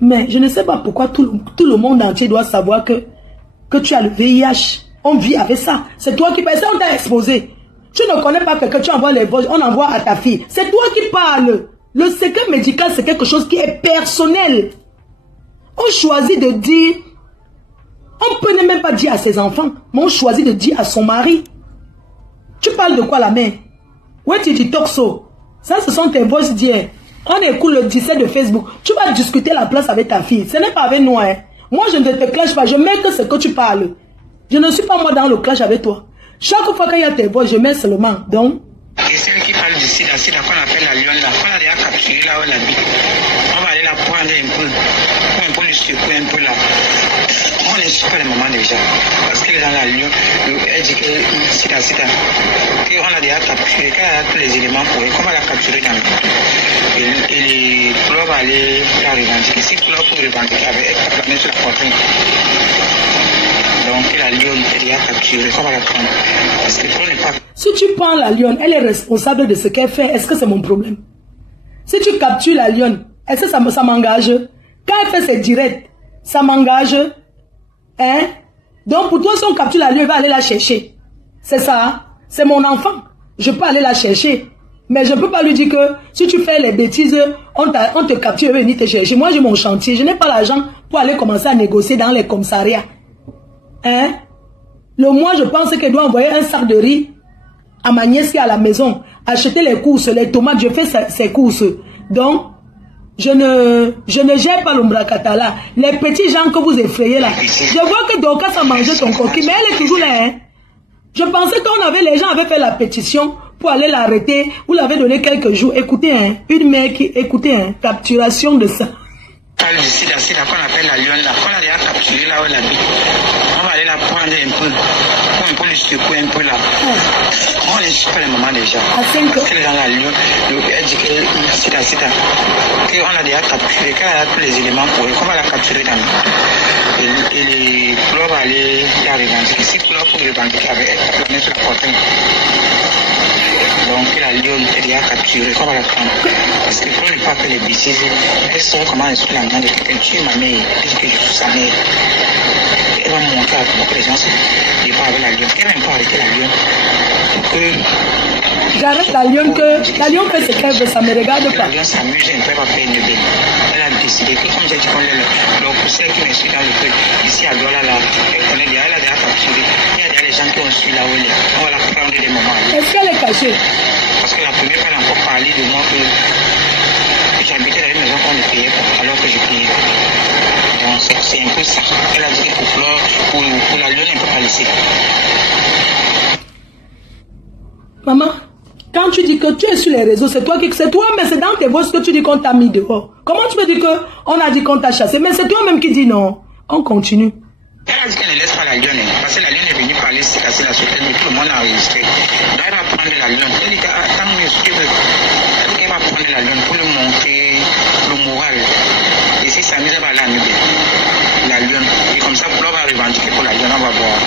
Mais je ne sais pas pourquoi tout le monde entier doit savoir que tu as le VIH. On vit avec ça. C'est toi qui parles. On t'a exposé. Tu ne connais pas quelqu'un, tu envoies les voix, on envoie à ta fille. C'est toi qui parles. Le secret médical, c'est quelque chose qui est personnel. On choisit de dire, on peut même pas dire à ses enfants, mais on choisit de dire à son mari. Tu parles de quoi la mère? Ouais, tu talk so. Ça, ce sont tes voices d'hier. On écoute le 17 de Facebook. Tu vas discuter la place avec ta fille. Ce n'est pas avec nous, hein. Moi, je ne te clash pas. Je mets que ce que tu parles. Je ne suis pas moi dans le clash avec toi. Chaque fois qu'il y a tes voix, je mets seulement. Donc. Et celle qui parle du sida qu'on appelle la lionne là, qu'on a déjà capturée là où elle habite. On va aller la prendre un peu lui secouer un peu là. On n'insulte pas les mamans déjà. Parce que dans la lionne, elle dit que sida. Qu'on a déjà capturé, qu'elle a tous les éléments pour elle. Qu'on va la capturer dans le et les clubs allaient la revendiquer. Si club pour revendiquer avec elle, la main sur la poitrine. Donc la lionne est déjà capturée, on va la prendre. Parce que faut ne pas... Si tu prends la lionne, elle est responsable de ce qu'elle fait. Est-ce que c'est mon problème? Si tu captures la lionne, est-ce que ça m'engage? Quand elle fait ses directs, ça m'engage? Hein? Donc pour toi, si on capture la lionne, elle va aller la chercher. C'est ça, hein? C'est mon enfant. Je peux aller la chercher. Mais je ne peux pas lui dire que si tu fais les bêtises, on te capture et venir te chercher. Moi, j'ai mon chantier. Je n'ai pas l'argent pour aller commencer à négocier dans les commissariats. Hein? Le mois, je pense qu'elle doit envoyer un sac de riz à ma nièce qui est à la maison. Acheter les courses, les tomates, je fais ses courses. Donc, je ne gère pas l'ombracatala. Les petits gens que vous effrayez là. Je vois que Dorcas a mangé son coquille, mais elle est toujours là. Hein? Je pensais les gens avaient fait la pétition pour aller l'arrêter. Vous l'avez donné quelques jours. Écoutez, hein, une mère qui, écoutez, hein, capturation de ça. Parle du sida qu'on appelle la lionne là, qu'on a déjà capturée là où elle habite. On va aller la prendre un peu lui secouer un peu là. On n'insulte pas les mamans déjà. Parce que dans la lionne, elle dit que sida. Qu'on a déjà capturé, qu'elle a tous les éléments pour elle, qu'on va la capturer dans et les clubs allaient la revendiquer. Si club pour revendiquer avec elle, la main sur la poitrine. Donc la lionne est déjà capturée, qu'on va la prendre. Parce qu'il faut ne pas faire les bêtises. Elle sait comment elle suit la main de quelqu'un. Tu es ma mère, et que je suis sa mère. Elle va montrer pour que les gens se défendent avec la lionne. Elle n'a même pas arrêté la lionne. J'arrête la lionne fait ce qu'elle veut, ça me regarde pas. La lionne s'amuse un peu, elle va faire une belle. Elle a décidé que comme j'ai dit qu'on l'a, donc pour celle qui me suit dans le truc, ici à Douala là, elle connaît déjà, elle a déjà capturé. Il y a déjà les gens qui ont su là où elle est. On va la prendre des moments. Est-ce qu'elle est cachée? Parce que la première fois, elle a encore parlé de moi que j'habitais dans une maison qu'on ne payait pas, alors que je payais. Donc c'est un peu ça. Elle a dit pour la lionne, elle ne peut pas laisser. Maman, quand tu dis que tu es sur les réseaux, c'est toi, mais c'est dans tes voix que tu dis qu'on t'a mis dehors. Comment tu peux dire qu'on a dit qu'on t'a chassé? Mais c'est toi-même qui dis non. On continue. Elle a dit qu'elle ne laisse pas la lionne, parce que la lionne est venue parler, c'est casser la sauterelle, mais tout le monde a enregistré. Donc elle va prendre la lionne. Elle dit qu'attends, elle va prendre la lionne pour lui montrer le moral. Et si ça mise à la lionne, et comme ça, Boula va revendiquer pour la lionne, on va voir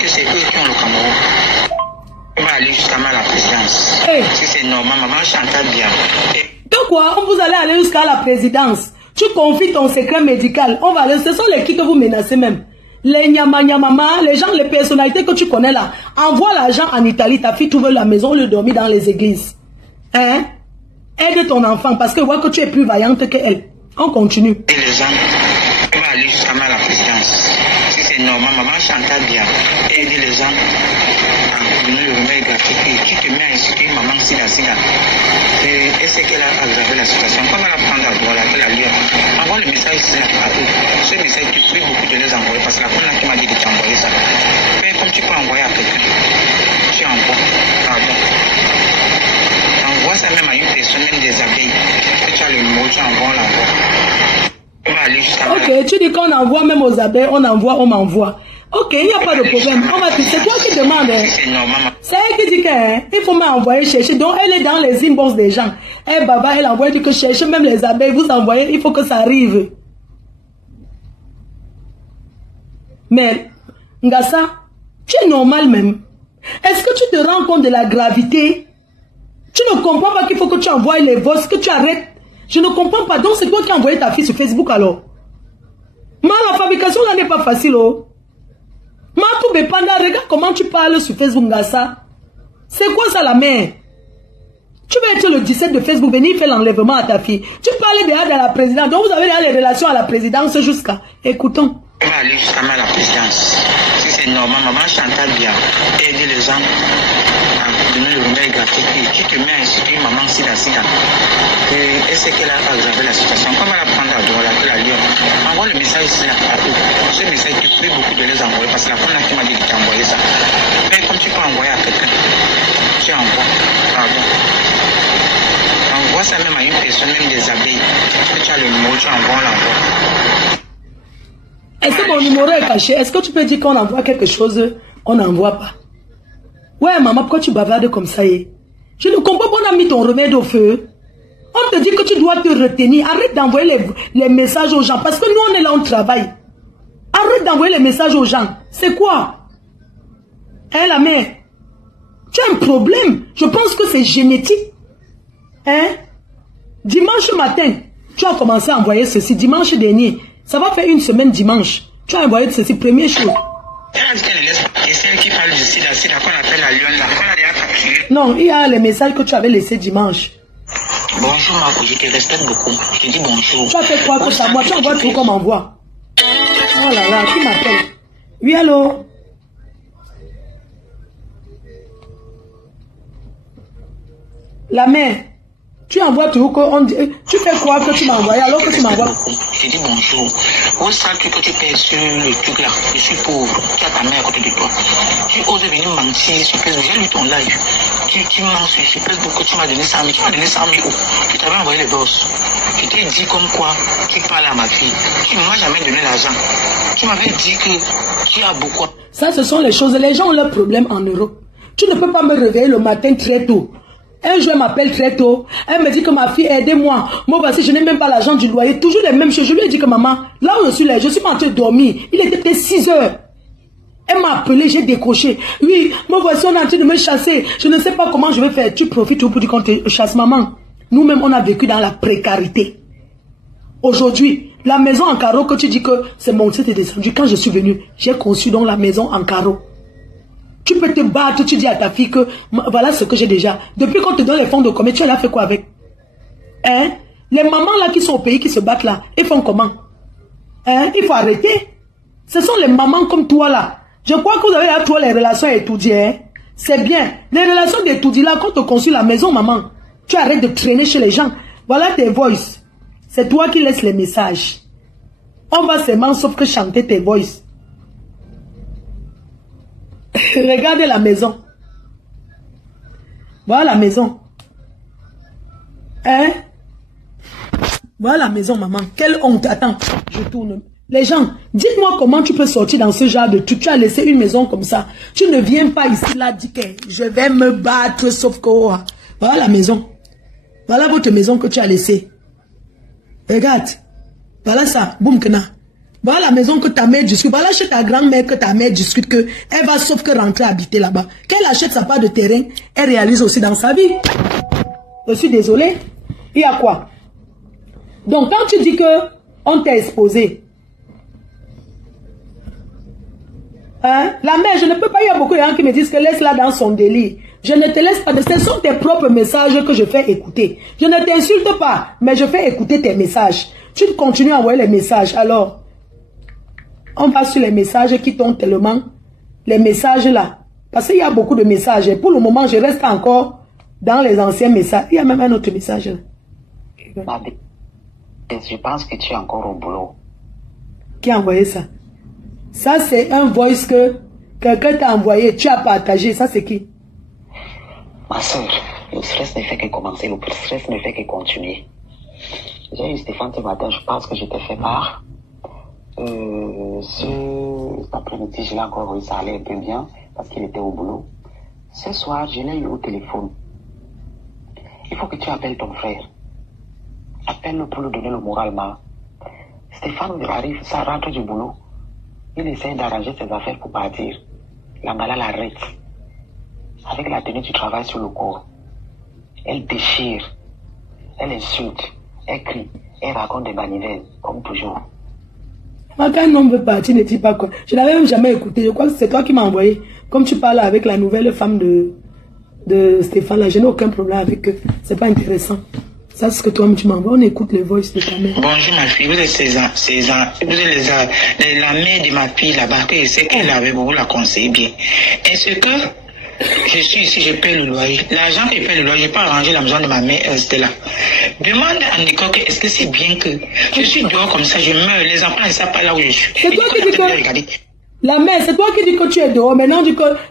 que c'est eux qui ont le Cameroun. On va aller jusqu'à la présidence. Hey. Si c'est normal, maman chantait bien. Donc quoi, vous allez aller jusqu'à la présidence. Tu confies ton secret médical. On va aller, ce sont les qui que vous menacez même. Les nyama, les gens, les personnalités que tu connais là. Envoie l'argent en Italie, ta fille trouve la maison, le dormir dans les églises. Hein? Aide ton enfant parce que voit que tu es plus vaillante qu'elle. On continue. Et les gens, on va aller jusqu'à la présidence. Si c'est normal, maman chantait bien. Aider les gens à donner le remède gratuit. Tu te mets à insulter maman sida. Et c'est qu'elle a aggravé la situation. Quand on va la prendre à droite, elle a lire. Envoie le message à eux. Ce message, tu pries beaucoup de les envoyer parce que la première qui m'a dit de t'envoyer ça. Mais comme tu peux envoyer à quelqu'un, tu envoies. Pardon. Envoie ça même à une personne, même des abeilles. Que tu as le mot, tu envoies, on l'envoie. On va aller jusqu'à Ok, tu dis qu'on envoie même aux abeilles, on envoie, on m'envoie. Ok, il n'y a pas de problème. On va c'est toi qui demande. C'est normal. C'est elle qui dit qu'il faut m'envoyer chercher. Donc elle est dans les inbox des gens. Eh Baba, elle envoie, dit que cherchez même les abeilles, vous envoyez, il faut que ça arrive. Mais, Ngassa, tu es normal même. Est-ce que tu te rends compte de la gravité? Tu ne comprends pas qu'il faut que tu envoies les voix, que tu arrêtes. Je ne comprends pas. Donc c'est toi qui as envoyé ta fille sur Facebook alors. Mais la fabrication là n'est pas facile, oh. Matou Bepanda, regarde comment tu parles sur Facebook, Ngassa. C'est quoi ça la mère? Tu vas être le 17 de Facebook, venir faire l'enlèvement à ta fille. Tu parlais déjà de la présidence. Donc vous avez déjà les relations à la présidence jusqu'à... Écoutons. On va aller jusqu'à la présidence. Si c'est normal, maman chantait bien. Aider les gens à donner le remède gratuit. Tu te mets à insulter maman sida. Et c'est qu'elle a aggravé la situation. Quand on va la prendre à droite, elle a lire. Envoie le message à eux. Ce message, tu pries beaucoup de les envoyer parce que la première qui m'a dit de t'envoyer ça. Mais comme tu peux envoyer à quelqu'un, tu envoies. Pardon. Envoie ça même à une personne, même des abeilles. Que tu as le mot, tu envoies, on l'envoie. Est-ce que mon numéro est caché? Est-ce que tu peux dire qu'on envoie quelque chose? On n'envoie pas. Ouais, maman, pourquoi tu bavardes comme ça? Je ne comprends pas qu'on a mis ton remède au feu. On te dit que tu dois te retenir. Arrête d'envoyer les messages aux gens. Parce que nous, on est là, on travaille. Arrête d'envoyer les messages aux gens. C'est quoi? Hein, la mère? Tu as un problème. Je pense que c'est génétique. Hein? Dimanche matin, tu as commencé à envoyer ceci. Dimanche dernier, ça va faire une semaine dimanche. Tu as envoyé ceci, première chose. Elle a dit qu'elle ne laisse pas. Et celle qui parle du sida qu'on appelle la lionne là, qu'on a déjà capturé. Non, il y a les messages que tu avais laissés dimanche. Bonjour Marco, je te respecte beaucoup. Je te dis bonjour. Tu as fait quoi que ça? Moi, tu envoies tout comme envoi. Oh là là, qui m'appelle? Oui, allô? La mère, tu envoies tout qu'on dit. Tu fais quoi que tu m'as envoyé alors que tu m'envoies? Je te dis bonjour. Où est-ce que tu payes sur le truc là? Je suis pauvre. Tu as ta mère à côté de toi. Tu oses venir mentir sur Facebook. J'ai lu ton live. Tu mens sur Facebook que tu m'as donné 100 000. Tu m'as donné 100 000 où? Je t'avais envoyé les bosses. Je t'ai dit comme quoi tu parles à ma fille. Tu ne m'as jamais donné l'argent. Tu m'avais dit que tu as beaucoup. Ça, ce sont les choses. Les gens ont leurs problèmes en Europe. Tu ne peux pas me réveiller le matin très tôt. Un jour, elle m'appelle très tôt. Elle me dit que ma fille, aidez-moi. Moi, voici, je n'ai même pas l'argent du loyer. Toujours les mêmes choses. Je lui ai dit que maman, là où je suis là, je suis en train de dormir. Il était peut-être 6 heures. Elle m'a appelé, j'ai décroché. Oui, moi, voici, on est en train de me chasser. Je ne sais pas comment je vais faire. Tu profites au bout du compte, te chasse, maman. Nous-mêmes, on a vécu dans la précarité. Aujourd'hui, la maison en carreau que tu dis que c'est monté et descendu. Quand je suis venu, j'ai conçu donc la maison en carreau. Tu peux te battre, tu dis à ta fille que voilà ce que j'ai déjà. Depuis qu'on te donne les fonds de commerce, tu as fait quoi avec? Hein? Les mamans là qui sont au pays, qui se battent là, ils font comment? Hein? Il faut arrêter. Ce sont les mamans comme toi là. Je crois que vous avez là toi les relations étudiées. Hein? C'est bien. Les relations d'étudier là, quand tu construis la maison, maman, tu arrêtes de traîner chez les gens. Voilà tes voices. C'est toi qui laisses les messages. On va seulement sauf que chanter tes voices. Regardez la maison. Voilà la maison. Hein? Voilà la maison, maman. Quelle honte. Attends, je tourne. Les gens, dites-moi comment tu peux sortir dans ce genre de truc. Tu as laissé une maison comme ça. Tu ne viens pas ici là, dis que je vais me battre sauf que... Oh, voilà la maison. Voilà votre maison que tu as laissée. Regarde. Voilà ça. Boum, kena. Voilà la maison que ta mère discute. Voilà chez ta grand-mère que ta mère discute que elle va sauf que rentrer habiter là-bas. Qu'elle achète sa part de terrain, elle réalise aussi dans sa vie. Je suis désolé. Il y a quoi? Donc quand tu dis que on t'a exposé, hein, la mère, je ne peux pas, il y a beaucoup de gens qui me disent que laisse-la dans son délire. Je ne te laisse pas, ce sont tes propres messages que je fais écouter. Je ne t'insulte pas, mais je fais écouter tes messages. Tu continues à envoyer les messages, alors on va sur les messages qui tombent tellement, les messages là, parce qu'il y a beaucoup de messages. Et pour le moment, je reste encore dans les anciens messages. Il y a même un autre message là. Je pense que tu es encore au boulot. Qui a envoyé ça? Ça, c'est un voice que quelqu'un t'a envoyé, tu as partagé. Ça, c'est qui? Ma soeur, le stress ne fait que commencer, le stress ne fait que continuer. J'ai eu Stéphane ce matin, je pense que je t'ai fait part. Cet après-midi, je l'ai encore envoyé, ça allait un peu bien, parce qu'il était au boulot. Ce soir, je l'ai eu au téléphone. Il faut que tu appelles ton frère. Appelle-le pour lui donner le moralement. Stéphane arrive, ça rentre du boulot. Il essaie d'arranger ses affaires pour partir. La malade l'arrête. Avec la tenue du travail sur le corps. Elle déchire. Elle insulte. Elle crie. Elle raconte des manivelles, comme toujours. Quand un homme veut partir, ne dis pas quoi. Je n'avais même jamais écouté. Je crois que c'est toi qui m'as envoyé. Comme tu parles avec la nouvelle femme de Stéphane, là, je n'ai aucun problème avec eux. C'est pas intéressant. Ça, c'est ce que toi, tu m'envoies. On écoute les voix de ta mère. Bonjour ma fille, vous êtes vous êtes la mère de ma fille là-bas, que je sais qu'elle avait beaucoup la conseiller bien. Est-ce que je suis ici, je paie le loyer. L'argent que je paie le loyer, je peux arranger la maison de ma mère, Stella. Demande à Nicole que est-ce que c'est bien que je suis dehors comme ça, je meurs, les enfants ne savent pas là où je suis. C'est toi qui dis que... La mère, c'est toi qui dis que tu es dehors. Maintenant,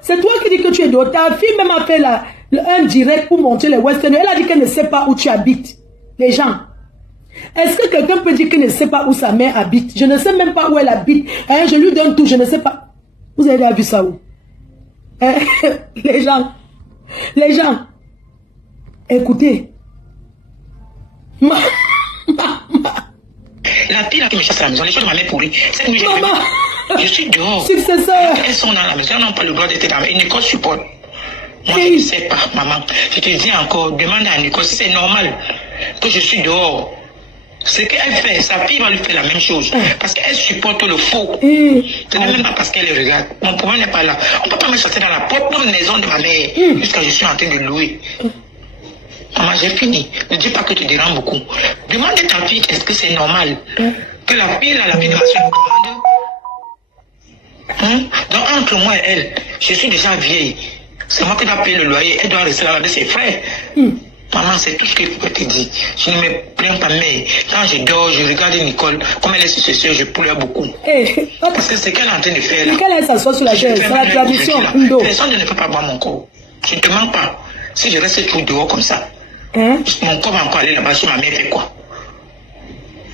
c'est toi qui dis que tu es dehors. Ta fille même a fait un direct pour montrer les Western. Elle a dit qu'elle ne sait pas où tu habites. Les gens. Est-ce que quelqu'un peut dire qu'il ne sait pas où sa mère habite? Je ne sais même pas où elle habite. Hein, je lui donne tout, je ne sais pas. Vous avez déjà vu ça où? Hein? Les gens. Écoutez. La fille là qui me chasse à la maison, les choses de ma mère pourrie. Cette nuit, je suis dehors. Successeur. Elles sont dans la maison, elles n'ont pas le droit d'être dans la maison. Nicole supporte. Moi, je ne sais pas, maman. Je te dis encore, demande à Nicole si c'est normal que je suis dehors. Ce qu'elle fait, sa fille va lui faire la même chose. Parce qu'elle supporte le faux. Ce n'est même pas parce qu'elle le regarde. Mon problème n'est pas là. On ne peut pas me sortir dans la propre maison de ma mère jusqu'à je suis en train de louer. Maman, j'ai fini. Ne dis pas que tu déranges beaucoup. Demande à ta fille, est-ce que c'est normal que la fille de ma soeur me commande? Donc, entre moi et elle, je suis déjà vieille. C'est moi qui dois payer le loyer. Elle doit rester là avec ses frères. Maman, c'est tout ce que je peux te dire. Je ne me plains pas, mais quand je dors, je regarde Nicole. Comme elle est sur ses soeurs, je pleure beaucoup. Parce que c'est qu'elle est en train de faire là. Qu'elle s'assoit sur la chaise, c'est la tradition. Personne ne peut pas boire mon corps. Je ne te mens pas. Si je reste tout dehors comme ça, mon corps va encore aller là-bas. Si ma mère fait quoi?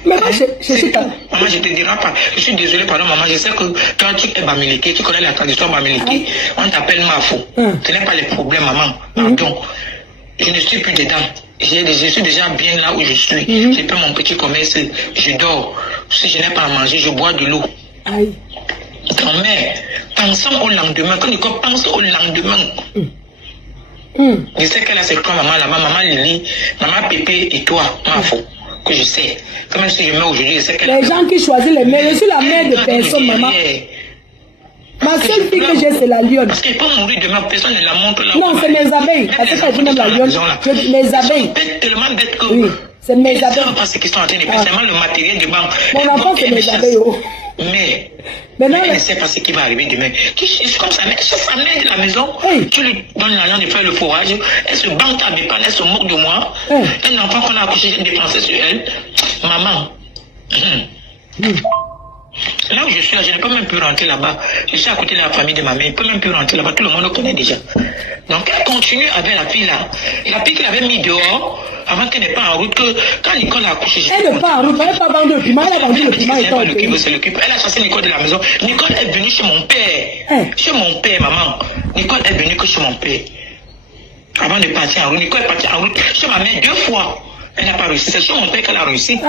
Mais moi, je suis pas. Maman, je te dirai pas. Je suis désolé, pardon, maman. Je sais que quand tu es Bamileke, tu connais la tradition Bamileke, on t'appelle Mafo. Ce n'est pas les problèmes, maman. Pardon. Je ne suis plus dedans. Je suis déjà bien là où je suis. J'ai fait mon petit commerce. Je dors. Si je n'ai pas à manger, je bois de l'eau. Grand-mère, pensons au lendemain. Quand Nicole pense au lendemain. Je sais qu'elle a ses trois mamans là-bas. Maman Lily, maman Pépé et toi, Mafo. Que je sais. Quand même si je mets aujourd'hui, je sais qu'elle... Les gens qui choisissent les mères, je suis la mère de personne, maman. Ma seule fille que j'ai, c'est la lionne. Parce qu'elle peut mourir demain, personne ne la montre là. Non, c'est mes abeilles. Parce que quand je dis même la lionne, mes abeilles. Tellement bête que... Oui, c'est mes abeilles. Je ne sais pas ce qu'ils sont en train de faire, c'est seulement le matériel de banque. Mon enfant, c'est mes abeilles. Mais elle ne sait pas ce qui va arriver demain. C'est comme ça, mais elle sa mère de la maison. Tu lui donnes l'argent de faire le fourrage. Elle se banque à mes panneaux, elle se moque de moi. Un enfant qu'on a accouché, j'ai dépensé sur elle. Maman. Là où je suis là, je ne peux même plus rentrer là-bas. Je suis à côté de la famille de ma mère. Je ne peux même plus rentrer là-bas. Tout le monde le connaît déjà. Donc elle continue avec la fille là. La fille qu'il avait mis dehors. avant qu'elle n'est pas en route, que quand Nicole a accouché, elle n'est pas en route, elle n'a pas vendu le piment, elle a vendu le piment et tout. Elle a chassé Nicole de la maison. Nicole est venue chez mon père. Chez mon père, maman. Nicole est venue que chez mon père. Avant de partir en route, Nicole est partie en route chez ma mère 2 fois. Elle n'a pas réussi. C'est chez mon père qu'elle a réussi. Donc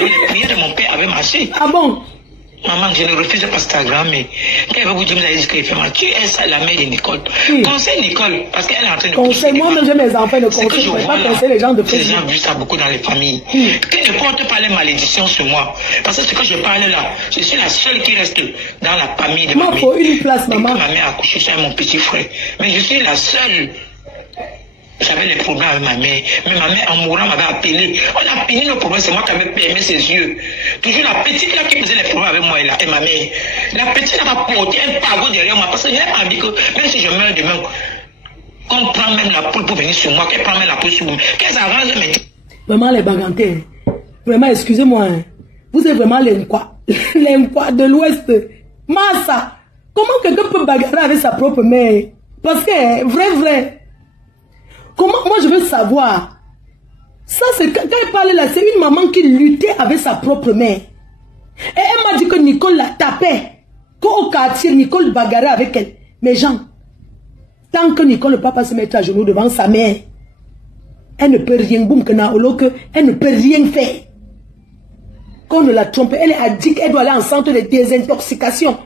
les prières de mon père avaient marché. Ah bon? Maman, je ne refuse pas Instagram, mais quand elle va vous dire, vous allez dire qu'elle fait mal. Tu es la mère de Nicole. Conseille Nicole, parce qu'elle est en train de... Conseille, moi-même, j'ai mes enfants, ne conseille pas conseiller les gens de Facebook. Les gens vu ça beaucoup dans les familles. Tu ne portes pas les malédictions sur moi. Parce que ce que je parle là, je suis la seule qui reste dans la famille de ma mère. Moi, une place, maman. Ma mère a accouché sur mon petit frère. Mais je suis la seule. J'avais les problèmes avec ma mère. Mais ma mère, en mourant, m'avait appelé. On a fini nos problèmes, c'est moi qui avais permis ses yeux. Toujours la petite là qui faisait les problèmes avec moi et ma mère. La petite là va porter un pavot derrière moi. Parce que je n'ai pas envie que, même si je meurs demain, qu'on prend même la poule pour venir sur moi, qu'elle prend même la poule sur moi, qu'elle s'arrange, mais... Vraiment, les bagantés. Vraiment, excusez-moi. Vous êtes vraiment les quoi de l'Ouest. Massa. Comment quelqu'un peut bagarrer avec sa propre mère? Parce que, vrai. Comment, moi je veux savoir. Ça c'est, quand elle parlait là, c'est une maman qui luttait avec sa propre mère. Et elle m'a dit que Nicole la tapait. Qu'au quartier, Nicole bagarrait avec elle. Mais Jean, tant que Nicole ne peut pas se mettre à genoux devant sa mère, elle ne peut rien, elle ne peut rien faire. Qu'on ne la trompe, elle a dit qu'elle doit aller en centre de désintoxication.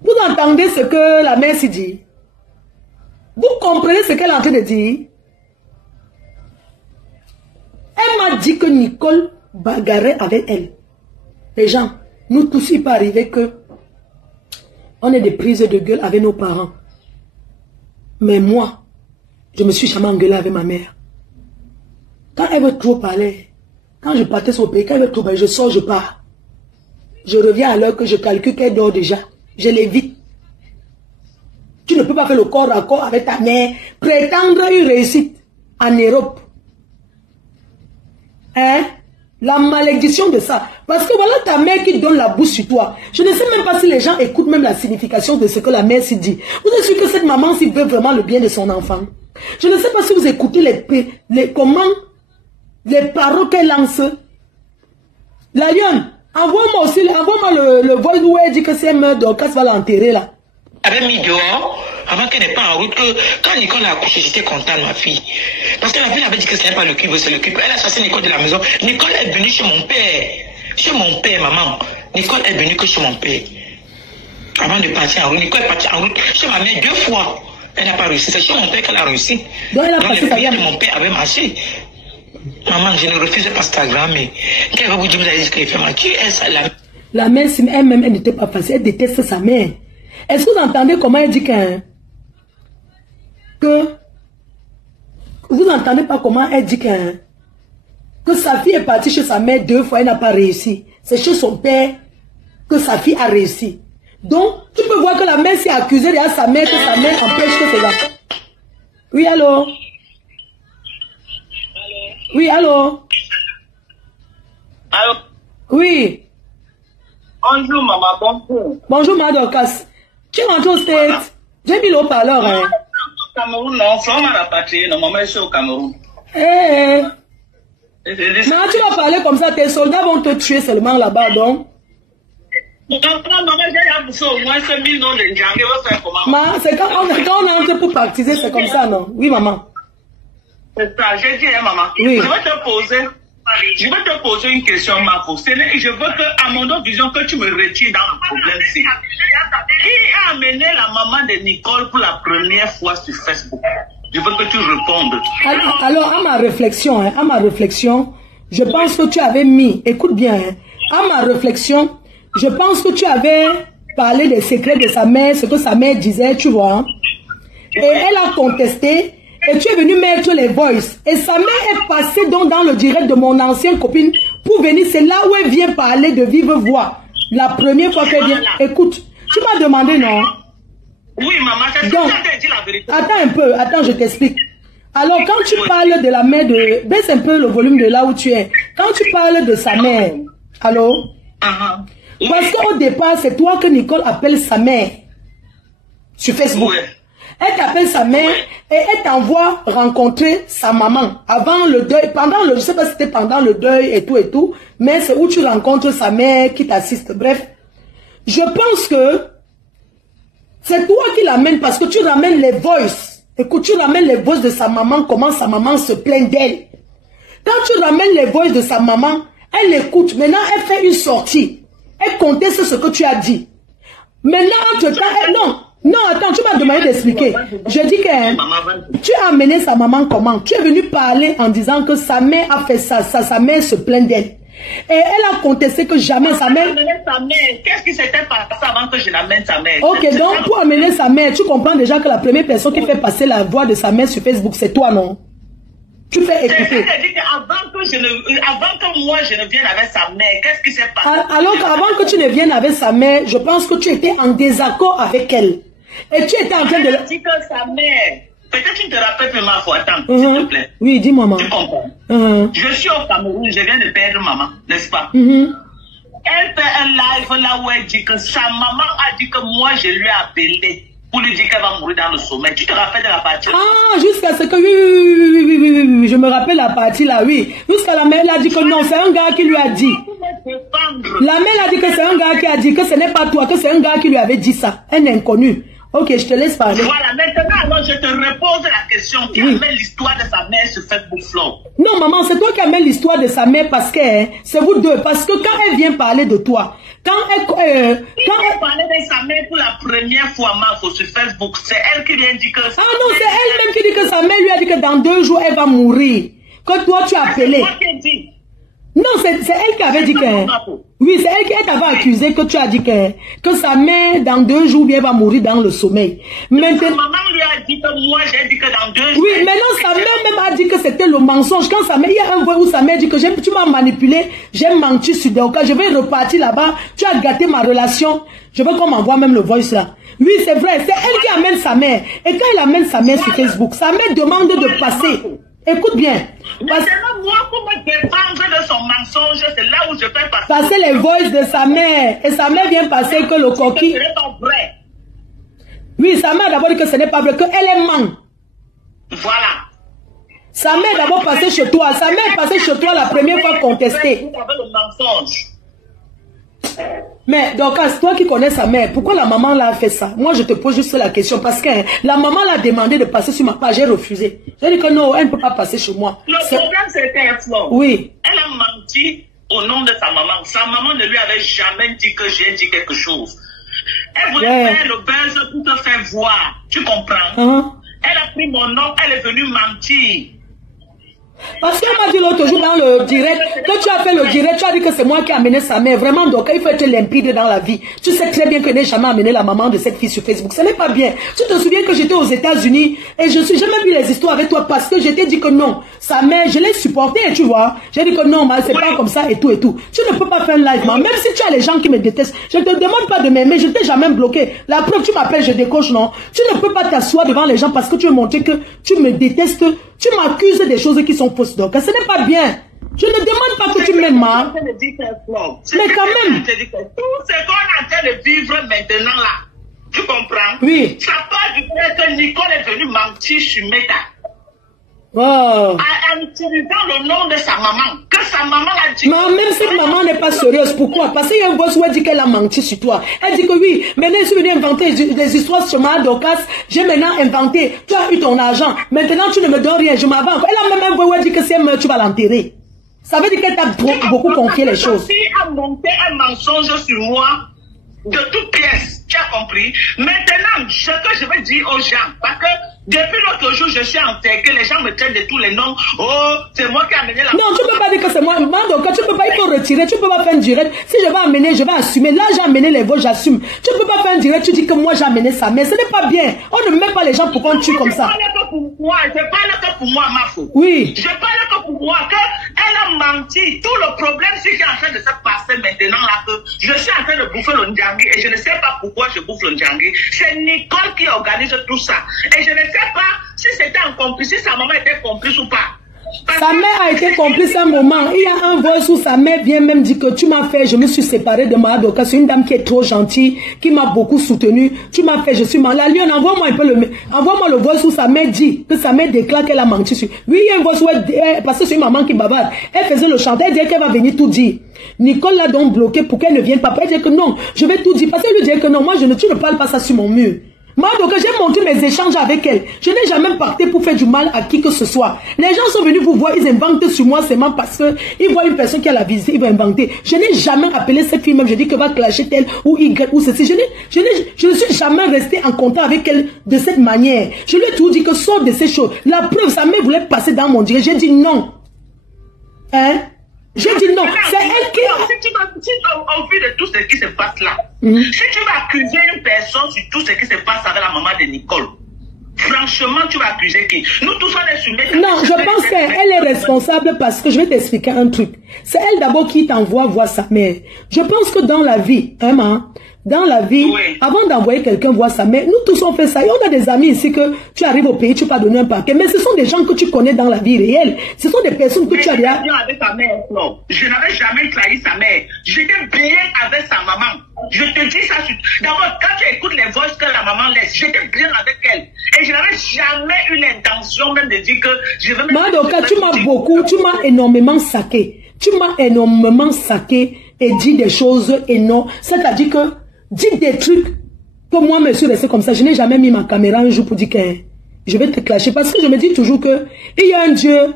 Vous entendez ce que la mère s'est dit? Vous comprenez ce qu'elle est en train de dire? Elle m'a dit que Nicole bagarrait avec elle. Les gens, nous tous, il peut arriver que on ait des prises de gueule avec nos parents. Mais moi, je me suis jamais engueulée avec ma mère. Quand elle veut trop parler, quand je partais sur le pays, quand elle veut trop parler, je sors, je pars. Je reviens à l'heure que je calcule qu'elle dort déjà. Je l'évite. Tu ne peux pas faire le corps à corps avec ta mère, prétendre une réussite en Europe. Hein? La malédiction de ça. Parce que voilà ta mère qui donne la bouche sur toi. Je ne sais même pas si les gens écoutent même la signification de ce que la mère s'y dit. Vous êtes sûr que cette maman s'y veut vraiment le bien de son enfant? Je ne sais pas si vous écoutez les paroles qu'elle lance. La lionne, envoie-moi aussi, envoie-moi le voice où elle dit que c'est elle meurt, donc elle va l'enterrer là. Avait mis dehors avant qu'elle n'ait pas en route, que quand Nicole a accouché, j'étais contente, ma fille. Parce que la fille avait dit que ce n'est pas le cube, c'est le cube. Elle a chassé Nicole de la maison. Nicole est venue chez mon père. Chez mon père, maman. Nicole est venue que chez mon père. Avant de partir en route, Nicole est partie en route chez ma mère 2 fois. Elle n'a pas réussi. C'est chez mon père qu'elle a réussi. Donc les prières de mon père avaient marché. Maman, je ne refuse pas Instagram, mais quand elle va vous dire, vous allez dire qu'elle fait mal. Qui est ça, la mère, elle-même, elle n'était pas facile. Elle déteste sa mère. Est-ce que vous entendez comment elle dit que vous n'entendez pas comment elle dit que sa fille est partie chez sa mère 2 fois, elle n'a pas réussi. C'est chez son père que sa fille a réussi. Donc, tu peux voir que la mère s'est accusée derrière sa mère, que sa mère empêche que ses enfants. Oui, allô? Oui, allô? Allô? Oui. Bonjour, maman, bonjour. Bonjour, Madame Dorcas. Tu es rentré au States? J'ai mis le haut-parleur. Au Cameroun, non, Florent m'a rapatrié, non, maman, je suis au Cameroun. Mais tu vas parler comme ça, tes soldats vont te tuer seulement là-bas, donc. Non, maman, j'ai bouffé au moins 5 000 noms de Django, on va faire comment? C'est quand on entre pour baptiser, c'est comme ça, non? Oui, maman. C'est ça, j'ai dit, hein, maman. Oui. Je vais te poser une question, Marco. Je veux que, à mon autre vision, que tu me retires dans le problème-ci. Qui a amené la maman de Nicole pour la première fois sur Facebook? Je veux que tu répondes. Alors, à ma réflexion, je pense que tu avais mis, écoute bien, hein, à ma réflexion, je pense que tu avais parlé des secrets de sa mère, ce que sa mère disait, tu vois. Hein, et elle a contesté. Et tu es venu mettre les voices. Et sa mère est passée donc dans le direct de mon ancienne copine pour venir. C'est là où elle vient parler de vive voix. La première fois qu'elle vient. Écoute, tu m'as demandé, non? Oui, maman, c'est ça que tu as dit la vérité. Attends un peu, attends, je t'explique. Alors, quand tu parles de la mère de... Baisse un peu le volume de là où tu es. Quand tu parles de sa mère... Allô? Parce qu'au départ, c'est toi que Nicole appelle sa mère. Sur Facebook. Elle t'appelle sa mère et elle t'envoie rencontrer sa maman avant le deuil, pendant le, je sais pas si c'était pendant le deuil et tout, mais c'est où tu rencontres sa mère qui t'assiste. Bref, je pense que c'est toi qui l'amènes parce que tu ramènes les voices. Écoute, tu ramènes les voices de sa maman, comment sa maman se plaint d'elle. Quand tu ramènes les voices de sa maman, elle écoute. Maintenant, elle fait une sortie. Elle conteste ce que tu as dit. Maintenant, entre-temps, elle... Non, attends, tu m'as demandé d'expliquer. Je dis que tu as amené sa maman comment? Tu es venu parler en disant que sa mère a fait ça, sa mère se plaint d'elle. Et elle a contesté que jamais sa mère... Qu'est-ce qui s'était passé avant que je l'amène sa mère? Ok, donc pour amener sa mère, tu comprends déjà que la première personne qui fait passer la voix de sa mère sur Facebook, c'est toi, non? Tu fais écouter. Avant que moi je ne vienne avec sa mère, qu'est-ce qui s'est passé? Alors qu'avant que tu ne viennes avec sa mère, je pense que tu étais en désaccord avec elle. Et tu étais en train de... Elle a dit que sa mère... Peut-être tu ne te rappelles plus ma fois. Attends, s'il te plaît. Oui, dis-moi, maman. Tu comprends? Je suis au Cameroun, je viens de perdre maman, n'est-ce pas? Elle fait un live là où elle dit que sa maman a dit que moi je lui ai appelé pour lui dire qu'elle va mourir dans le sommeil. Tu te rappelles de la partie? Ah, jusqu'à ce que... Oui, je me rappelle la partie là, oui. Jusqu'à la mère, elle a dit que non, c'est un gars qui lui a dit. La mère a dit que c'est un gars qui a dit que ce n'est pas toi, que c'est un gars qui lui avait dit ça. Un inconnu. Ok, je te laisse parler. Voilà, maintenant, alors je te repose la question. Qui amène l'histoire de sa mère sur Facebook Flow? Non, maman, c'est toi qui amène l'histoire de sa mère parce que c'est vous deux. Parce que quand elle vient parler de toi, quand elle parlait de sa mère pour la première fois, Marco, sur Facebook, c'est elle qui lui a dit que... Ah non, c'est elle-même qui dit que sa mère lui a dit que dans 2 jours, elle va mourir. Que toi, tu as appelé. C'est moi qui ai dit. Non, c'est elle qui avait dit que... Oui, c'est elle qui t'avait accusé que tu as dit que sa mère, dans 2 jours, elle va mourir dans le sommeil. Maintenant... Sa maman lui a dit que moi, j'ai dit que dans 2 jours... Oui, maintenant, sa mère même a dit que c'était le mensonge. Quand sa mère, il y a un voix où sa mère dit que tu m'as manipulé, j'ai menti sur des cas, je vais repartir là-bas, tu as gâté ma relation. Je veux qu'on m'envoie même le voice là. Oui, c'est vrai, c'est elle qui amène sa mère. Et quand elle amène sa mère sur Facebook, sa mère demande de passer. Écoute bien. Maintenant, moi, pour me défendre de son mensonge, c'est là où je fais passer les voices de sa mère. Et sa mère vient passer que le coquille... Ce n'est pas vrai. Oui, sa mère d'abord dit que ce n'est pas vrai, qu'elle est ment. Voilà. Sa mère d'abord passée chez toi. Sa mère est passée chez toi la première fois contestée. Vous avez le mensonge. Mais donc, c'est toi qui connais sa mère, pourquoi la maman l'a fait ça? Moi, je te pose juste la question parce que la maman l'a demandé de passer sur ma page, j'ai refusé. J'ai dit que non, elle ne peut pas passer chez moi. Le problème, c'était Flo. Oui. Elle a menti au nom de sa maman. Sa maman ne lui avait jamais dit que j'ai dit quelque chose. Elle voulait faire le buzz pour te faire voir. Tu comprends? Elle a pris mon nom, elle est venue mentir. Parce qu'elle m'a dit l'autre jour dans le direct, quand tu as fait le direct, tu as dit que c'est moi qui ai amené sa mère. Vraiment, donc il faut être limpide dans la vie. Tu sais très bien que je n'ai jamais amené la maman de cette fille sur Facebook. Ce n'est pas bien. Tu te souviens que j'étais aux États-Unis et je n'ai jamais vu les histoires avec toi parce que je t'ai dit que non. Sa mère, je l'ai supportée, tu vois. J'ai dit que non, c'est pas comme ça et tout et tout. Tu ne peux pas faire un live, même si tu as les gens qui me détestent. Je ne te demande pas de m'aimer, je ne t'ai jamais bloqué. La preuve, tu m'appelles, je décoche, non. Tu ne peux pas t'asseoir devant les gens parce que tu veux montrer que tu me détestes. Tu m'accuses des choses qui sont fausses. Donc, ce n'est pas bien. Je ne demande pas que tu m'aimes. Mais quand même. Tout ce qu'on est en train de vivre maintenant là, tu comprends? Oui. Ça part du fait que Nicole est venue mentir sur Meta. Oh. En utilisant le nom de sa maman. Que sa maman a dit. Mais même si maman n'est pas sérieuse, pourquoi? Parce qu'il y a un boss où elle dit qu'elle a menti sur toi. Elle dit que oui, maintenant je suis venue inventer des histoires sur ma Dorcas. J'ai maintenant inventé. Tu as eu ton argent. Maintenant tu ne me donnes rien, je m'avance. Elle a même un voix où elle dit que si elle meurt, tu vas l'enterrer. Ça veut dire qu'elle t'a beaucoup confié les choses. Si elle a monté un mensonge sur moi, de toutes pièces, tu as compris? Maintenant, ce que je veux dire aux gens, parce que depuis l'autre jour, je suis en terre, que les gens me traitent de tous les noms. Oh, c'est moi qui ai amené la... Non, tu ne peux pas dire que c'est moi. Donc, tu ne peux pas, il faut retirer. Tu ne peux pas faire un direct. Si je vais amener, je vais assumer. Là, j'ai amené les voix, j'assume. Tu ne peux pas faire un direct, tu dis que moi, j'ai amené ça. Mais ce n'est pas bien. On ne met pas les gens pour qu'on tue comme ça. Je parle que pour moi, Mafo. Oui. Je parle que pour moi, qu'elle a menti. Tout le problème, c'est qui est en train de se passer maintenant, là, que je suis en train de bouffer le Ndjangi et je ne sais pas pourquoi je bouffe le Ndjangi. C'est Nicole qui organise tout ça. Et je ne sais pas si c'était un complice, si sa maman était complice ou pas. Sa mère a été complice un moment. Il y a un voice où sa mère vient même dire que tu m'as fait, je me suis séparée de ma Doka. C'est une dame qui est trop gentille, qui m'a beaucoup soutenue. Tu m'as fait, je suis mal. La lionne, envoie-moi un peu envoie-moi le voice où sa mère dit, que sa mère déclare qu'elle a menti sur. Oui, il y a un voice où parce que c'est une maman qui bavarde. Elle faisait le chanteur, elle disait qu'elle va venir tout dire. Nicole l'a donc bloqué pour qu'elle ne vienne pas. Elle dit que non, je vais tout dire. Parce qu'elle lui dit que non, moi tu ne parles pas ça sur mon mur. Moi, donc, j'ai montré mes échanges avec elle. Je n'ai jamais parté pour faire du mal à qui que ce soit. Les gens sont venus vous voir, ils inventent sur moi seulement parce qu'ils voient une personne qui a la visite, ils vont inventer. Je n'ai jamais appelé cette fille même, je dis que va clasher telle ou Y ou ceci. Je ne suis jamais resté en contact avec elle de cette manière. Je lui ai tout dit que sort de ces choses. La preuve, sa mère voulait passer dans mon direct. J'ai dit non. Hein? J'ai dit non, c'est elle qui... Au vu de tout ce qui se passe là, si tu vas accuser une personne sur tout ce qui se passe avec la maman de Nicole, franchement, tu vas accuser qui? Nous tous, on est soumis... Non, je pense qu'elle est responsable parce que je vais t'expliquer un truc. C'est elle d'abord qui t'envoie voir sa mère. Je pense que dans la vie, hein, dans la vie, oui, avant d'envoyer quelqu'un voir sa mère, nous tous on fait ça. Et on a des amis ici que tu arrives au pays, tu peux pas donner un paquet. Mais ce sont des gens que tu connais dans la vie réelle. Ce sont des personnes que tu as déjà... avec sa mère, non. Je n'avais jamais trahi sa mère. J'étais bien avec sa maman. Je te dis ça. D'abord, quand tu écoutes les voix que la maman laisse, j'étais bien avec elle. Et je n'avais jamais eu l'intention même de dire que je veux... Madoka, tu m'as beaucoup, tu m'as énormément saqué. Tu m'as énormément saqué et dit des choses énormes. C'est-à-dire que dites des trucs que moi me suis resté comme ça. Je n'ai jamais mis ma caméra un jour pour dire que je vais te clasher. Parce que je me dis toujours que il y a un Dieu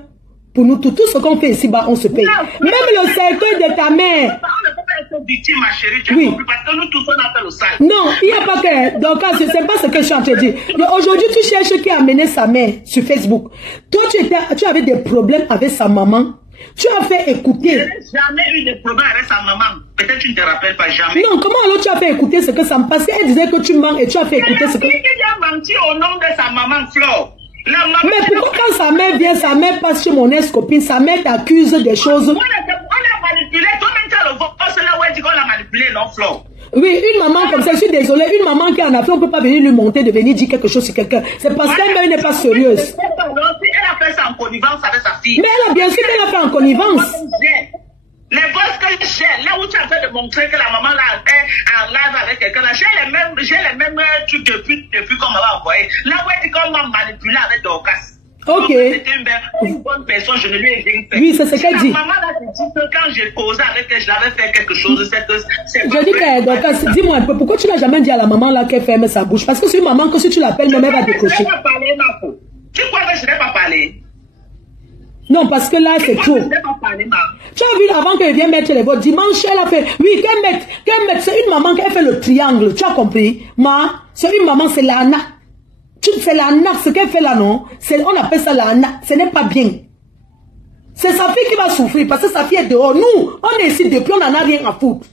pour nous. Tout ce qu'on fait ici, bah, on se paye. Même le cercueil de ta mère. On ne peut pas être victime, ma chérie. Tu oui. as compris, parce que nous tous, on a fait le sale. Non, il n'y a pas que... Donc, c'est pas ce que je suis en train de dire. Aujourd'hui, tu cherches qui a amené sa mère sur Facebook. Toi, tu avais des problèmes avec sa maman. Tu as fait écouter. Je n'ai jamais eu de problème avec sa maman. Peut-être tu ne te rappelles pas jamais. Non, comment alors tu as fait écouter ce que ça me passe? Elle disait que tu mens et tu as fait écouter ce que... Elle a menti au nom de sa maman, Flo. Mais pourquoi quand sa mère vient, sa mère passe chez mon ex-copine, sa mère t'accuse des choses? On a manipulé. Toi-même, tu as le vote. C'est là où elle dit qu'on a manipulé, non, Flo? Oui, une maman comme ça, je suis désolée, une maman qui en a fait, on ne peut pas venir lui monter de venir dire quelque chose sur quelqu'un. C'est parce qu'elle n'est pas sérieuse. Elle a fait ça en connivence avec sa fille. Mais elle a bien sûr qu'elle a fait en connivence. Les voix que j'ai, là où tu as fait de montrer que la maman là est en live avec quelqu'un, là, j'ai les mêmes trucs depuis qu'on m'a envoyé. Là où elle dit qu'on m'a manipulé avec Dorcas. Ok. C'était une bonne personne, je ne lui ai rien fait. Oui, c'est ce qu'elle dit. La maman là, te dit que quand j'ai causé avec elle, je l'avais fait quelque chose. Je dis que Dorcas, dis-moi un peu, pourquoi tu n'as jamais dit à la maman là qu'elle ferme sa bouche? Parce que c'est une maman que si tu l'appelles, même elle va décrocher. Je n'ai pas parlé, Marco. Tu crois que je n'ai pas parlé? Non, parce que là, c'est trop. Tu as vu, avant qu'elle vienne mettre les votes, dimanche, elle a fait, oui, qu'elle mette, c'est une maman qui a fait le triangle, tu as compris? C'est une maman, c'est l'ana. C'est l'ana, ce qu'elle fait là, non? On appelle ça l'ana, ce n'est pas bien. C'est sa fille qui va souffrir, parce que sa fille est dehors. Nous, on est ici depuis, on n'en a rien à foutre.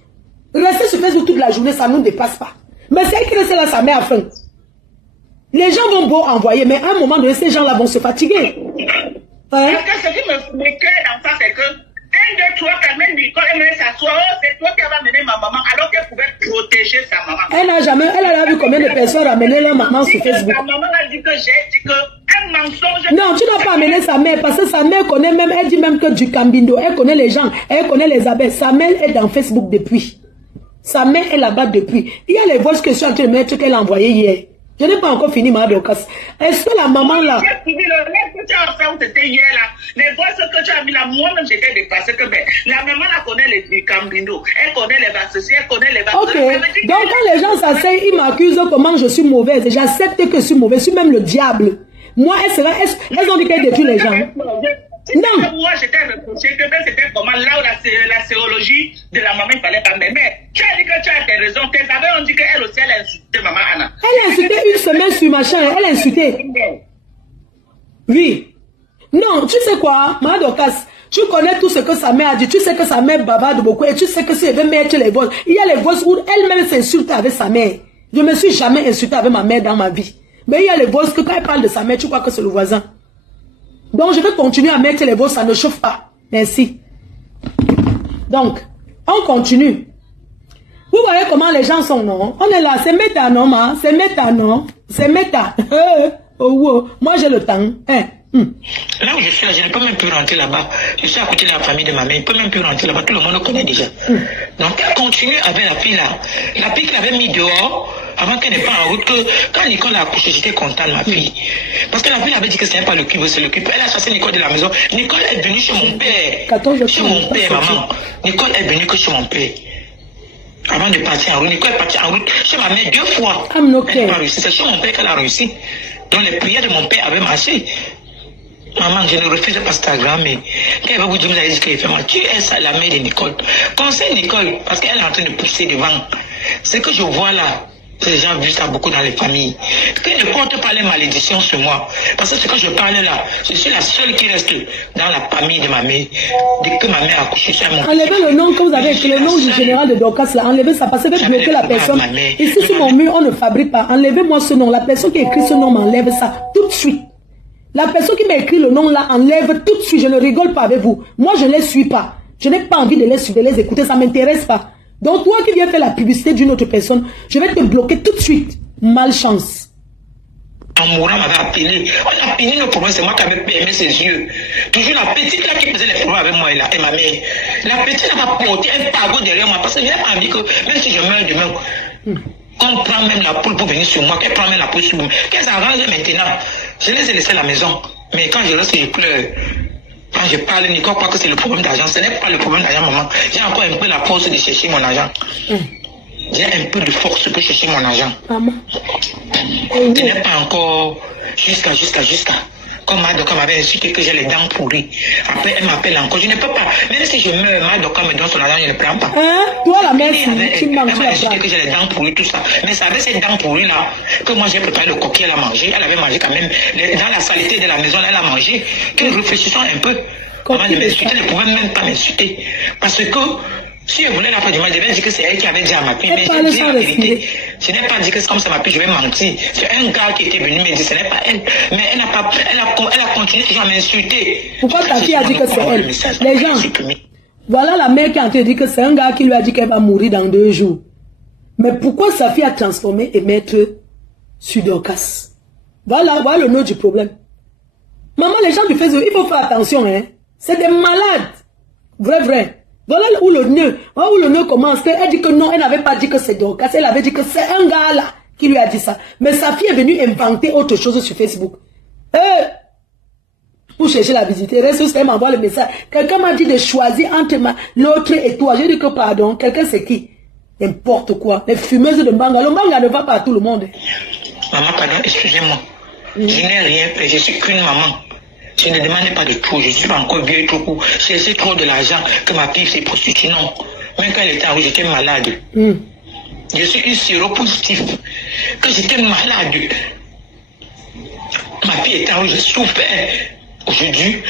Rester sur Facebook toute la journée, ça ne nous dépasse pas. Mais c'est elle qui reste là, sa mère a faim. Les gens vont beau envoyer, mais à un moment donné, ces gens-là vont se fatiguer. Parce que ce qui me crée dans ça, c'est que 1, 2, 3, quand même, Nicole aimerait s'asseoir, c'est toi qui vas amener ma maman, alors qu'elle pouvait protéger sa maman. Elle a vu combien de personnes ramener leur maman sur Facebook. Sa maman a dit que j'ai dit que un mensonge. Non, tu n'as pas amené sa mère, parce que sa mère connaît même, elle dit même que du Cambindo, elle connaît les gens, elle connaît les abeilles. Sa mère est dans Facebook depuis. Sa mère est là-bas depuis. Il y a les voix que je suis en train de mettre qu'elle a envoyées hier. Je n'ai pas encore fini ma Dorcas. Est-ce que la maman là... J'ai suivi le reste que tu as fait où c'était hier là. Les voix que tu as mis là, moi-même j'étais dépassée que ben, la maman là connaît les Cambindo. Elle connaît les associés, elle connaît les vaccins. Ok. Donc quand les gens s'asseyent, ils m'accusent comment je suis mauvaise. J'accepte que je suis mauvaise. Je suis même le diable. Moi, elles ont dit qu'elles détruisent les gens. Non. Moi, j'étais reproché que c'était comment là où la sérologie de la maman, il fallait pas m'aimer. Tu as dit que tu as des raisons. Tes amis ont dit qu'elle aussi, elle a insulté maman Anna. Elle a insulté une semaine sur machin. Elle a insulté. Oui. Non, tu sais quoi, ma Dorcas, tu connais tout ce que sa mère a dit. Tu sais que sa mère bavarde beaucoup. Et tu sais que si elle veut mettre les voix, il y a les voix où elle-même s'insulte avec sa mère. Je ne me suis jamais insultée avec ma mère dans ma vie. Mais il y a les voix que quand elle parle de sa mère, tu crois que c'est le voisin. Donc, je vais continuer à mettre les voix, ça ne chauffe pas. Merci. Donc, on continue. Vous voyez comment les gens sont, non? On est là, c'est méta, non, ma? C'est méta, non? C'est méta. Oh, wow. Moi, j'ai le temps. Hein? Là où je suis là, je ne peux même plus rentrer là-bas. Je suis à côté de la famille de ma mère. Je ne peux même plus rentrer là-bas. Tout le monde le connaît déjà. Donc, elle continue avec la fille là. La fille qu'il avait mis dehors, avant qu'elle n'ait pas en route, que quand Nicole a accouché, j'étais content de ma fille. Parce que la fille avait dit que ce n'est pas le qui veut, c'est le qui peut. Elle a chassé Nicole de la maison. Nicole est venue chez mon père. Chez mon père, maman. Nicole est venue que chez mon père. Avant de partir en route, Nicole est partie en route chez ma mère 2 fois. Elle n'a pas réussi. C'est chez mon père qu'elle a réussi. Donc les prières de mon père avaient marché. Maman, je ne refuse pas Instagram, mais quand elle va vous dire, vous allez dire qu'elle fait mal. Tu es la mère de Nicole. Conseille Nicole, parce qu'elle est en train de pousser devant. Ce que je vois là, les gens vu ça beaucoup dans les familles. Qu'elle ne porte pas les malédictions sur moi. Parce que ce que je parle là, je suis la seule qui reste dans la famille de ma mère. Dès que ma mère a accouché sur mon enlevez le nom que vous avez écrit, le nom du général de Dorcas là. Enlevez ça parce que vous bloquez la personne. Ici sur mon mur, on ne fabrique pas. Enlevez-moi ce nom. La personne qui a écrit ce nom m'enlève ça tout de suite. La personne qui m'a écrit le nom là, enlève tout de suite. Je ne rigole pas avec vous. Moi, je ne les suis pas. Je n'ai pas envie de les suivre, de les écouter. Ça ne m'intéresse pas. Donc, toi qui viens faire la publicité d'une autre personne, je vais te bloquer tout de suite. Malchance. En mourant, on m'avait appelé. On a fini le problème, c'est moi qui avais aimé ses yeux. Toujours la petite là qui faisait les problèmes avec moi et ma mère. La petite n'a pas porté un pago derrière moi parce que je n'ai pas envie que, même si je meurs demain, qu'on prend même la poule pour venir sur moi, qu'elle prend même la poule sur moi, qu'elle s'arrange maintenant. Je les ai laissés à la maison. Mais quand je reste, je pleure. Quand je parle, Nicole croit que c'est le problème d'argent. Ce n'est pas le problème d'argent, maman. J'ai encore un peu la force de chercher mon argent. J'ai un peu de force pour chercher mon argent. Maman. Ce n'est pas encore jusqu'à. Comme Madoka m'avait insulté que j'ai les dents pourries. Après, elle m'appelle encore. Je ne peux pas. Même si je meurs, Madoka me donne son argent, je ne prends pas. Toi, la mère, tu manges. Elle m'a insulté que j'ai les dents pourries, tout ça. Mais c'est avec ces dents pourries là que moi j'ai préparé le coquille, elle a mangé. Elle avait mangé quand même. Dans la saleté de la maison, elle a mangé. Que réfléchissons un peu. Comment elle m'insulter, elle ne pouvait même pas m'insulter. Parce que si elle voulait la fin du match, je vais dire que c'est elle qui avait dit à ma fille. Mais j'ai dit la vérité. Je n'ai pas dit que c'est comme ça ma fille, je vais mentir. C'est un gars qui était venu me dire ce n'est pas elle. Mais elle a continué toujours à m'insulter. Pourquoi ta fille a dit que c'est elle? Les gens, voilà la mère qui a entendu que c'est un gars qui lui a dit qu'elle va mourir dans 2 jours. Mais pourquoi sa fille a transformé et mettre sur Dorcas? Voilà le nœud du problème. Maman, les gens du Facebook, il faut faire attention, hein. C'est des malades. Vrai. Voilà où le nœud commence. Elle dit que non, elle n'avait pas dit que c'est Dorcas. Elle avait dit que c'est un gars là qui lui a dit ça. Mais sa fille est venue inventer autre chose sur Facebook. Pour chercher la visite. Reste, elle m'envoie le message. Quelqu'un m'a dit de choisir entre l'autre et toi. Je dis que pardon. Quelqu'un c'est qui? N'importe quoi. Les fumeuses de Mbanga. Le Mbanga ne va pas à tout le monde. Maman, pardon, excusez-moi. Je n'ai rien fait. Je suis qu'une maman. Je ne demande pas de tout, je suis pas encore vieux tout coup. J'ai laissé trop de l'argent que ma fille s'est prostituée. Non. Même quand elle était en route, j'étais malade. Je suis une séropositive. Quand j'étais malade, ma fille était en route, j'ai souffert. Aujourd'hui,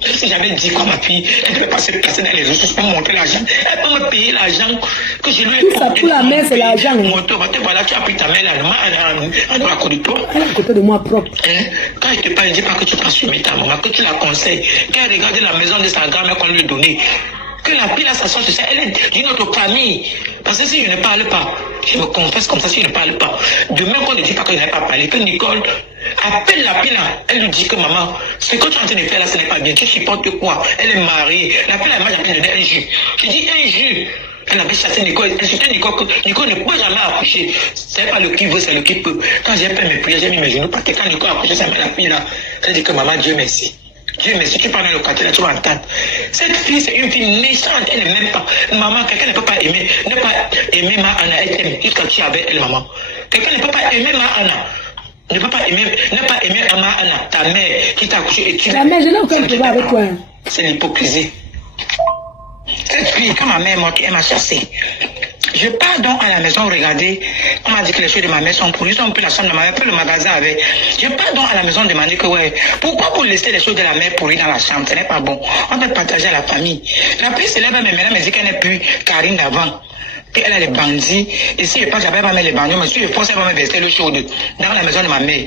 si j'avais dit quoi ma fille, elle ne peut pas se placer dans les ressources pour monter l'argent. Elle peut me payer l'argent que je lui ai tout ça pour la mère, c'est l'argent. Voilà, tu as pris ta mère là, à côté de toi. Elle est à côté de moi propre. Quand je te parle, je ne dis pas que tu peux assumer ta maman, que tu la conseilles, qu'elle regarde la maison de sa grand-mère qu'on lui a donnée. Que la fille là, ça soit sur ça, elle est d'une autre famille. Parce que si je ne parle pas, je me confesse comme ça, si je ne parle pas. Demain, qu'on ne dit pas que je n'ai pas parlé, que Nicole appelle la fille là, elle lui dit que maman, ce que tu es en train de faire là, ce n'est pas bien. Tu supportes quoi? Elle est mariée. La fille là, moi, j'ai donné un jus. Je dis un jus. Elle avait chassé Nicole, insulté Nicole, que Nicole ne peut jamais accoucher. C'est pas le qui veut, c'est le qui peut. Quand j'ai fait mes prières, j'ai mis mes genoux, parce que quand Nicole a accouché, ça met la fille là. Elle dit que maman, Dieu merci. Dieu merci, tu parles dans le quartier là, tu vas entendre. Cette fille, c'est une fille méchante, elle n'est même pas. Maman, quelqu'un ne peut pas aimer, ma Anna, elle t'aime, jusqu'à tu avec elle, maman. Quelqu'un ne peut pas aimer ma Anna. Ne peut pas aimer ma Anna, ta mère qui t'a accouché et tu l'aimes. La mère, je n'ai aucun problème avec toi. C'est l'hypocrisie. Cette fille, quand ma mère est morte, elle m'a chassé. Je pars donc à la maison regarder. On m'a dit que les choses de ma mère sont pourries. Ils ont pris la chambre de ma mère, puis le magasin avec. Je pars donc à la maison demander que ouais, pourquoi vous laissez les choses de la mère pourries dans la chambre? Ce n'est pas bon. On peut partager à la famille. La fille se lève, mais maintenant me dit qu'elle n'est plus Karine d'avant. Elle a les bandits. Et si je pense qu'elle va mettre les bandits, mais si je pense qu'elle va me verser l'eau chaude dans la maison de ma mère.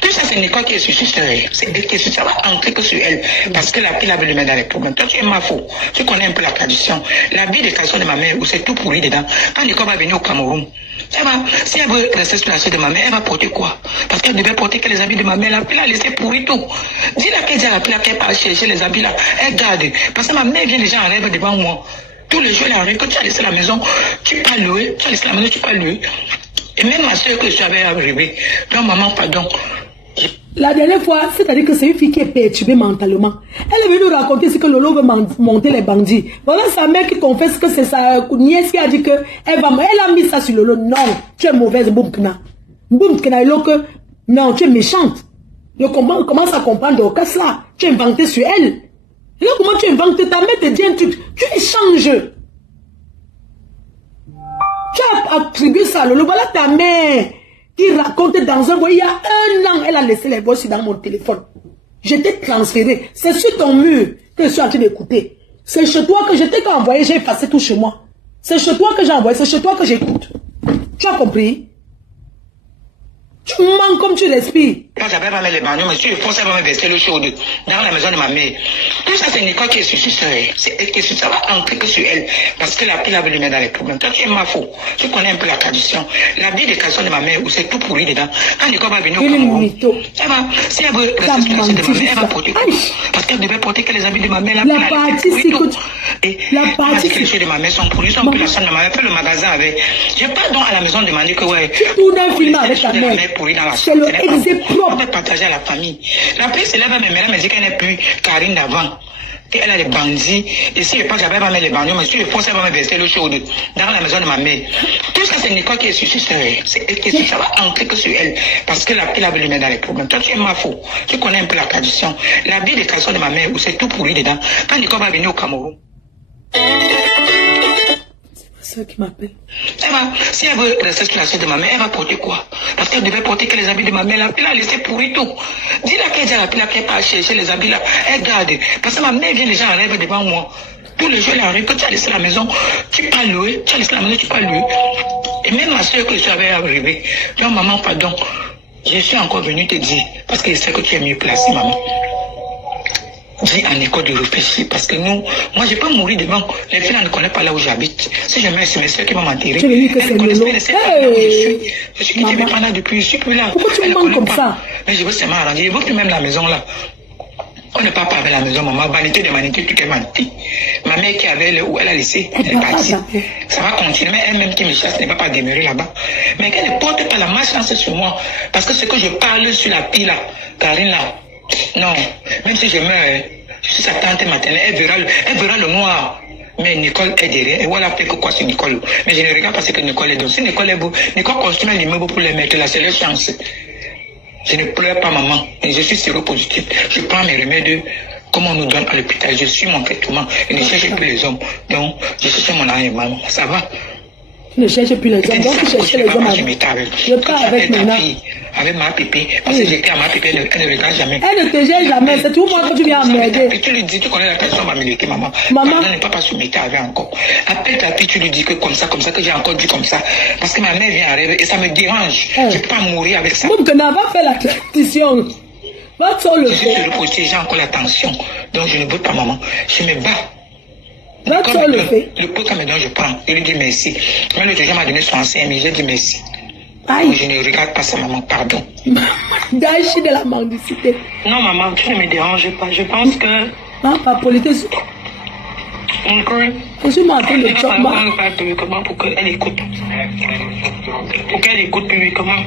Tout ça, c'est Nicole qui est sur elle. C'est elle qui est sur ça. Va entrer que sur elle. Parce que la fille avait le mettre dans les problèmes. Toi, tu es ma faux. Tu connais un peu la tradition. La vie de tradition de ma mère, où c'est tout pourri dedans. Quand Nicole va venir au Cameroun, Si elle veut rester sur la chaise de ma mère, elle va porter quoi? Parce qu'elle devait porter que les habits de ma mère. La pile a laissé pourrir tout. Dis-la qu'elle dit à la pile qu'elle part chercher les habits là. Elle garde. Parce que ma mère vient déjà en rêve devant moi. Tous les jours, elle arrive. Quand tu as laissé la maison, tu peux louer. Tu as laissé la maison, tu peux louer. Et même ma soeur que je savais arriver. Donc, maman, pardon. La dernière fois, c'est-à-dire que c'est une fille qui est perturbée mentalement. Elle est venue nous raconter ce que Lolo veut monter les bandits. Voilà sa mère qui confesse que c'est sa nièce qui a dit que elle a mis ça sur Lolo. Non, tu es mauvaise, Boumkna. Boumkna, que non, tu es méchante. Je commence à comprendre que ça. Tu as inventé sur elle. Et là, comment tu inventes? Ta mère te dit un truc. Tu échanges. Tu as attribué ça à Lolo. Voilà ta mère qui raconte dans un voyage. Il y a 1 an, elle a laissé les voix dans mon téléphone. Je t'ai transféré. C'est sur ton mur que je suis en train d'écouter. C'est chez toi que je t'ai envoyé, j'ai effacé tout chez moi. C'est chez toi que j'ai envoyé, c'est chez toi que j'écoute. Tu as compris? Tu mens comme tu respires. Quand j'avais pas mis les bagnons, monsieur, il faut savoir me verser l'eau chaude dans la maison de ma mère. Tout ça, c'est Nicole qui est sur elle. C'est elle qui est sur ça. Va entrer que sur elle. Parce que la pile a voulu mettre dans les problèmes. Toi, tu es ma faux. Tu connais un peu la tradition. La vie de tradition de ma mère, où c'est tout pourri dedans. Quand Nicole va venir au Cameroun, ça va. Si elle veut rester sur la chaise de ma mère, elle va porter quoi? Parce qu'elle devait porter que les habits de ma mère. La partie, c'est que... La partie, que les choses de ma mère sont pourries. Sont plus la chambre de ma mère. Fait le magasin avec. Je pars donc à la maison demander que, ouais. Tu tournes un film avec ta mère. C'est le exé propre. On peut partager à la famille. La paix se lève, mais maintenant, elle dit qu'elle n'est plus Karine d'avant. Elle a les bandits. Et si je pense que j'avais pas mis les bandits, mais si je pense qu'elle va me verser l'eau chaude dans la maison de ma mère. Tout ça, c'est Nicole qui est sur elle. C'est elle qui est sur ça. Va entrer que sur elle. Parce que la paix a voulu mettre dans les problèmes. Toi, tu es ma faux. Tu connais un peu la tradition. La vie de tradition de ma mère, où c'est tout pourri dedans. Quand Nicole va venir au Cameroun. C'est ça qui m'appelle. Si elle veut rester sur la chaise de ma mère, elle va porter quoi? Parce qu'elle devait porter que les habits de ma mère. La pile a laissé pourrir tout. Dis-la qu'elle dit à la pile qu'elle part chercher les habits là. Elle garde. Parce que ma mère vient déjà en rêve devant moi. Tous les jours, elle arrive. Quand tu as laissé la maison, tu peux louer. Tu as laissé la maison, tu peux louer. Et même ma soeur que je savais arriver. Donc, maman, pardon. Je suis encore venue te dire. Parce que je sais que tu es mieux placée, maman. Dis à Nicole de réfléchir parce que nous, moi je peux mourir devant. Les filles ne connaissent pas là où j'habite. Si je mets, c'est mes soeurs qui vont m'enterrer. Tu veux dire que c'est Lolo? Je suis quitté depuis là depuis, je suis plus là. Pourquoi tu me mens comme ça? Mais je veux seulement arranger. Je veux plus même la maison là. On ne part pas avec la maison, maman. Vanité de vanité, tu es menti. Ma mère qui avait le où elle a laissé, elle est partie. Ça va continuer, mais elle-même qui me chasse ne va pas demeurer là-bas. Mais qu'elle ne porte pas la malchance sur moi. Parce que ce que je parle sur la pile là, Karine là, non, même si je meurs, je suis sa tante maternelle, elle verra le noir. Mais Nicole est derrière. Et voilà, fait que quoi sur Nicole. Mais je ne regarde pas ce que Nicole est donc. Si Nicole est beau, Nicole construit un immeuble pour les mettre là, c'est leur chance. Je ne pleure pas, maman. Et je suis séropositif. Je prends mes remèdes comme on nous donne à l'hôpital. Je suis mon traitement. Je ne cherche plus les hommes. Donc, je cherche mon âme, maman. Ça va? Tu ne cherches plus les hommes. Donc, tu cherches les hommes. Je pars avec maintenant. Avec ma pépé. Parce que j'étais à ma pépé, elle ne regarde jamais. Elle ne te gère jamais. C'est tout moi que tu viens emmerder. Et tu lui dis, tu connais la personne va me laisser, maman. Maman. Elle n'est pas soumise avec encore. Appelle ta fille, tu lui dis que comme ça, que j'ai encore dit comme ça. Parce que ma mère vient à rêver et ça me dérange. Je ne peux pas mourir avec ça. Bon, que n'a pas fait la tradition. Va te le faire. Je suis sur le j'ai encore la tension. Donc, je ne veux pas, maman. Je me bats. Va te le faire. Le pot qu'elle me donne, je prends. Je lui dis merci. Même le deuxième m'a donné son ancien, mais j'ai dit merci. Aïe. Je ne regarde pas ça, maman, pardon. Gâchis de la mendicité. Non, maman, tu ne me déranges pas. Je pense que... Non, pas politique. Je suis en train de choper. Pour qu'elle écoute. Pour qu'elle écoute publiquement.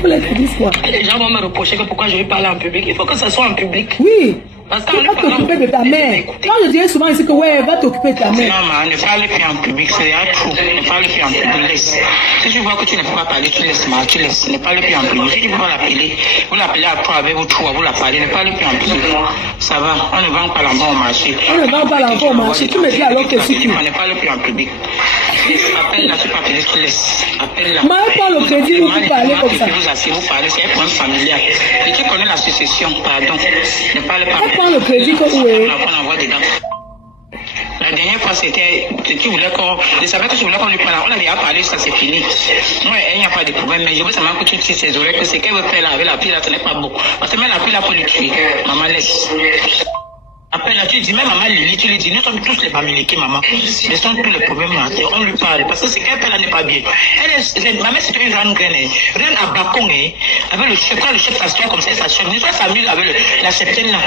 Vous l'avez dit quoi? Les gens vont me reprocher que pourquoi je vais parler en public. Il faut que ça soit en public. Oui. Tu vas t'occuper de ta mère. Quand je dirais souvent ici que ouais, va t'occuper de ta mère. Non, maman, ne parle plus en public, c'est trop. Ne parle plus en public, laisse. Si tu vois que tu ne peux pas parler, tu laisses, maman, tu laisses. Ne parle plus en public. Si tu peux l'appeler, vous l'appelez à toi avec vos trous, vous la parlez, ne parle plus en public. Ça va, on ne vend pas l'enfant au marché. On ne vend pas l'enfant au marché. Tu me dis alors que si tu... On ne parle plus en public. Appelle-la, tu peux appeler, tu laisses. Appelle-la. Moi, pas le crédit, vous parlez comme ça. Vous asseyez, vous parlez, c'est un problème familial. Et tu connais la succession, pardon. Ne parle pas. Prends le crédit que vous avez. La dernière fois, c'était, tu voulais qu'on, je savais que tu voulais qu'on lui parle. On avait déjà parlé, ça c'est fini. Ouais, il n'y a pas de problème, mais je veux seulement que tu tires ses oreilles, que ce qu'elle veut faire là avec la pile là, ce n'est pas beau. Parce que même la pile là pour lui tuer. Maman laisse. Après là, tu dis, même maman Lili, tu lui dis, nous sommes tous les mamiliqués, maman. Ce sont tous les problèmes là. On lui parle. Parce que c'est qu'elle n'est pas bien. Ma mère, c'était une grande graine. Reine à Bacon, avec le chef. Quand le chef s'assoit comme ça, elle s'assoit. Une fois, s'amuse avec la cheptaine là.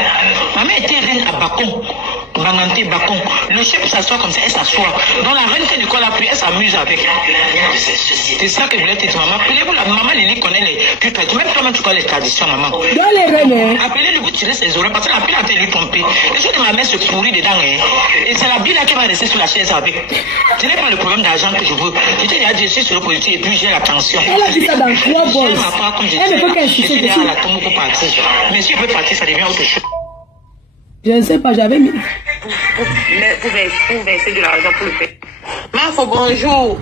Ma mère était reine à Bacon. Banganté, Bacon. Le chef s'assoit comme ça, elle s'assoit. Donc la reine que Nicole a pris, elle s'amuse avec. C'est ça que je voulais te dire, maman. Appelez-vous la maman Lili connaît les. Même toi-même, tu connais les traditions, maman. Dans les reines. Appelez-le, vous tirez ses oreilles parce que la pile a été lui tromper. Les choses de ma mère se pourrit dedans. Et c'est la bille là qui va rester sur la chaise avec. Ce n'est pas le problème d'argent que je veux. Je t'ai déjà dit, je suis sur le positif et puis j'ai la tension. Elle a dit ça dans 3 bols. Elle ne peut qu'insister dessus. Mais si je peux partir, ça devient autre chose. Je ne sais pas, j'avais mis. Pour verser de l'argent pour le faire. Mafo, bonjour.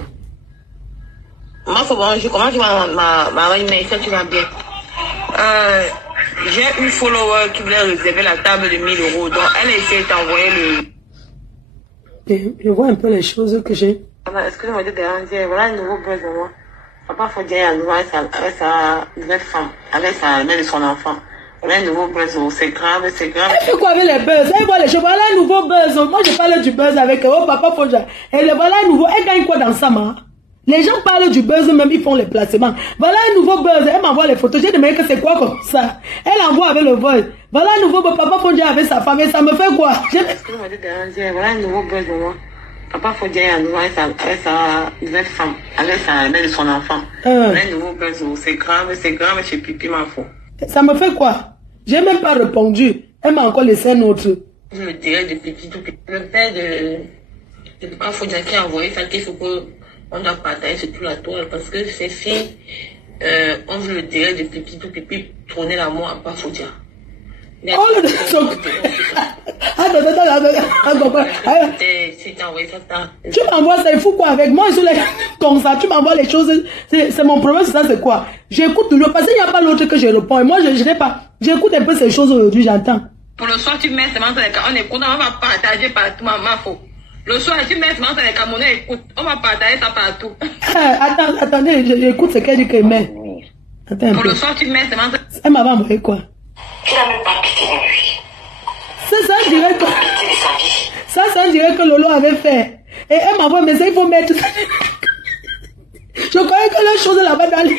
Mafo, bonjour. Comment tu vas, ma email, ça tu vas bien? J'ai une follower qui voulait réserver la table de 1000 €. Donc, elle a essayé d'envoyer le... Je vois un peu les choses que j'ai. Excusez-moi de déranger. Voilà un nouveau buzz pour moi. Papa faut dire à nouveau avec sa nouvelle femme, avec sa mère de son enfant. Voilà un nouveau buzz. C'est grave, c'est grave. Elle fait quoi avec les buzz? Elle voit les choses. Voilà un nouveau buzz. Moi, je parle du buzz avec oh, papa faut dire. Et le voilà un nouveau. Elle gagne quoi dans ça, ma? Les gens parlent du buzz, même ils font les placements. Voilà un nouveau buzz. Elle m'envoie les photos. J'ai demandé que c'est quoi comme ça. Elle envoie avec le voice. Voilà un nouveau buzz. Papa faut dire avec sa femme. Et ça me fait quoi? Excusez-moi de déranger. Voilà un nouveau buzz pour moi. Papa faut dire à nouveau avec sa nouvelle femme, avec sa mère de son enfant. Voilà un nouveau buzz. C'est grave, chez Pipi Mafo. Ça me fait quoi? J'ai même pas répondu. Elle m'a encore laissé un autre. Je le dirais depuis tout petit. Le père de Papa faut dire qui a envoyé ça, qu'il faut que on doit partager sur toute la toile parce que ces filles, on veut le dire depuis tout petit, tourner l'amour à pas Foudia. Oh le tu m'envoies ça, il faut quoi avec moi? Comme ça, tu m'envoies les choses. C'est mon problème, c'est ça, c'est quoi? J'écoute toujours parce qu'il n'y a pas l'autre que je réponds. Et moi, je n'ai pas. J'écoute un peu ces choses aujourd'hui, j'entends. Pour le soir, tu mets seulement dans les cas, on écoute, on va partager partout, maman, faut. Le soir, tu mets seulement dans les Camerounais, écoute, on va partager ça partout. Attendez, j'écoute ce qu'elle dit qu'elle met. Attends un peu. Pour le soir, tu mets seulement dans... Elle m'avait envoyé quoi? Tu n'as même pas pitié de lui. C'est ça, je dirais que... Ça, je dirais que Lolo avait fait. Et elle m'envoie, mais ça, il faut mettre... Je croyais que les choses là-bas dans les...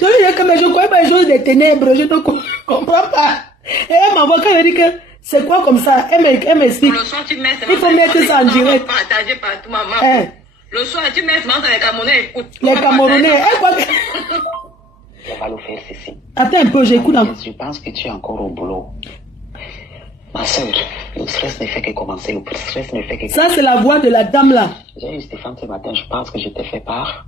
Je veux dire que mais je croyais pas les choses des ténèbres, je ne comprends pas. Et elle m'envoie quand elle dit que c'est quoi comme ça, elle m'explique. Il faut mettre ça en direct. Partager partout, maman. Le soir, tu mets dans les Camerounais, écoute. Les Camerounais, elle croit que... On va le faire ceci. Attends un peu, j'écoute. Je pense que tu es encore au boulot. Ma soeur, le stress ne fait que commencer, le stress ne fait que... Ça, c'est la voix de la dame là. J'ai eu Stéphane ce matin, je pense que je t'ai fait part.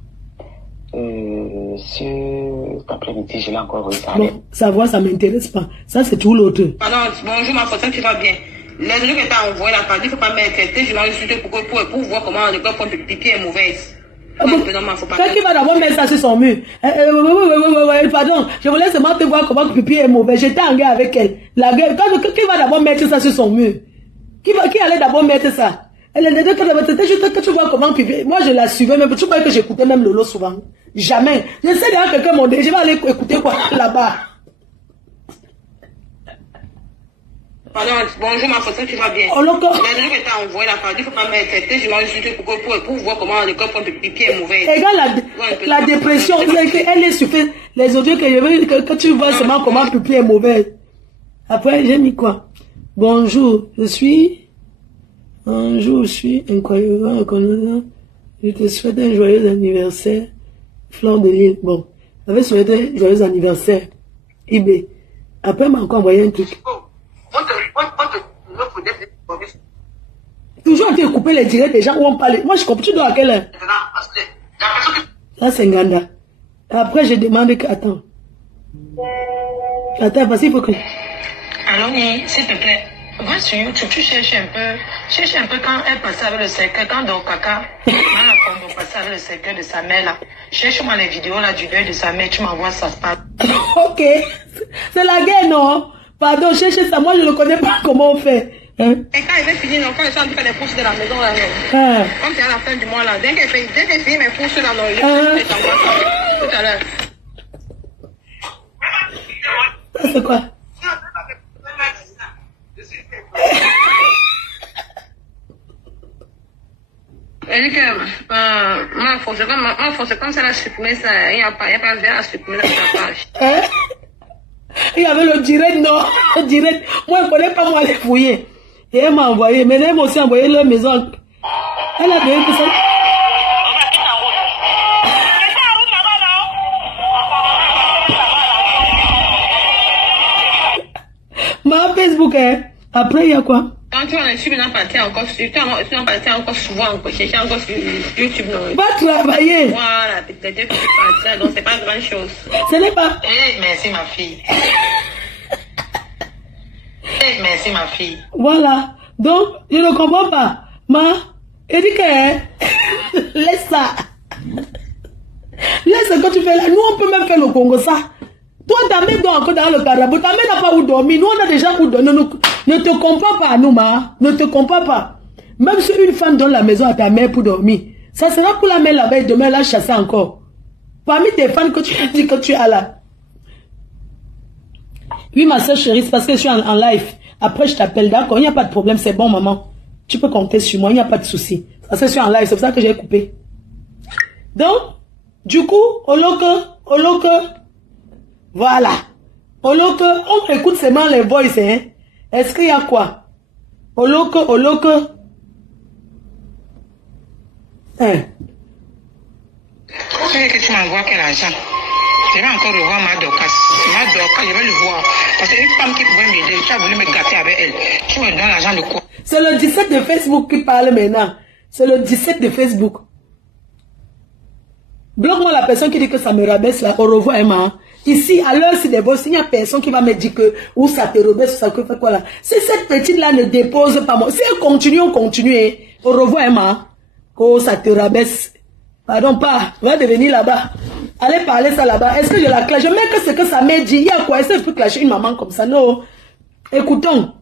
Cet après-midi, je l'ai encore eu. Bon, sa voix, ça m'intéresse pas. Ça, c'est tout l'autre. Pardon, bonjour ma faute, tu vas bien. Les gens que tu as envoyé la partie, il ne faut pas mettre je l'ai insulté pour voir comment le corps de pipi est mauvaise. Quand il va d'abord mettre ça sur son mur. Pardon, je voulais seulement te voir comment pipi est mauvais. J'étais en guerre avec elle. La guerre, qui va d'abord mettre ça sur son mur? Qui allait d'abord mettre ça? Elle est que tu vois comment pipi. Moi, je la suivais, mais tu crois que j'écoutais même Lolo souvent? Jamais. Je sais déjà quelqu'un m'a dit, je vais aller écouter quoi là-bas. Pardon, bonjour ma faute, tu vas bien. Oh, l'encore. Les gens que tu as envoyé la partie, il ne faut pas mettre je l'ai insulté pour voir comment le corps de pipi est mauvais. Regarde la dépression, elle est sur les audios que tu vois seulement comment le pipi est mauvais. Après, j'ai mis quoi? Bonjour, je suis incroyablement reconnaissant. Je te souhaite un joyeux anniversaire, Fleur de Lille. Bon, j'avais souhaité un joyeux anniversaire, IB. Après, elle m'a encore envoyé un truc. Toujours en train de couper les directs des gens où on parle. Moi, je comprends, tu dois à quelle heure? Là, c'est Nganda. Après, je demande que... Attends, parce qu'il faut que... Alors, s'il te plaît, va sur YouTube, tu cherches un peu quand elle passait avec le cercueil, quand dans Kaka, on passait avec le cercueil de sa mère là. Cherche-moi les vidéos là du deuil de sa mère, tu m'envoies ça. Ok, c'est la guerre, non? Pardon, cherchez ça, moi je ne connais pas comment on fait. Hein? Et quand elle va finir, quand elle chante les courses de la maison là, comme c'est à la fin du mois là, dès qu'elle finit mes courses là, je t'envoie ça tout à l'heure. Ça c'est quoi? Elle dit que c'est comme ça, elle a supprimé ça. Il n'y a pas à supprimer sa page. Hein? Il y avait le direct, non? Le direct. Moi, je ne connais pas, moi, les fouiller. Et elle m'a envoyé. Mais elle m'a aussi envoyé leur maison. Elle a donné tout ça. Ma Facebook, hein? Après, il y a quoi? Quand tu en es sur une partie encore souvent, chercher encore sur YouTube. Va travailler. Voilà, peut-être que tu parles ça, donc c'est pas grand chose. Ce n'est pas. Eh, merci ma fille. Eh, merci ma fille. Voilà. Donc, je ne comprends pas. Elle dit que, laisse ça. Laisse ce que tu fais là. Nous, on peut même faire le Congo ça. Toi, ta mère dort encore dans le carabou. Ta mère n'a pas où dormir. Nous, on a déjà où dormir. Ne te compare pas à nous, ne te compare pas. Même si une femme donne la maison à ta mère pour dormir, ça sera pour la mère là-bas et demain elle la chasser encore. Parmi tes fans que tu as dit que tu as là. Oui, ma soeur chérie, c'est parce que je suis en live. Après, je t'appelle, d'accord? Il n'y a pas de problème, c'est bon, maman. Tu peux compter sur moi, il n'y a pas de souci. Parce que je suis en live, c'est pour ça que j'ai coupé. Donc, du coup, au loque, voilà. On écoute seulement les voices, hein. Est-ce qu'il y a quoi? Au loque. Hein? Tu veux que tu m'envoies quel argent? Je vais encore revoir ma Dorcas. Ma Dorcas, je vais le voir. Parce qu'une femme qui pouvait m'aider, tu as voulu me gâter avec elle. Tu me donnes l'argent de quoi? C'est le 17 de Facebook qui parle maintenant. C'est le 17 de Facebook. Bloque-moi la personne qui dit que ça me rabaisse là. Au revoir, Emma. Ici, à l'heure, c'est des boss. Il y a personne qui va me dire que ou ça te rabaisse ou ça te fait quoi là. Si cette petite-là ne dépose pas moi. Si elle continue, on continue. Au revoir, Emma. Oh, ça te rabaisse. Pardon, pas. Va devenir là-bas. Allez parler ça là-bas. Est-ce que je la clash? Je mets que ce que ça m'a dit. Il y a quoi? Est-ce que je peux clasher une maman comme ça? Non. Écoutons.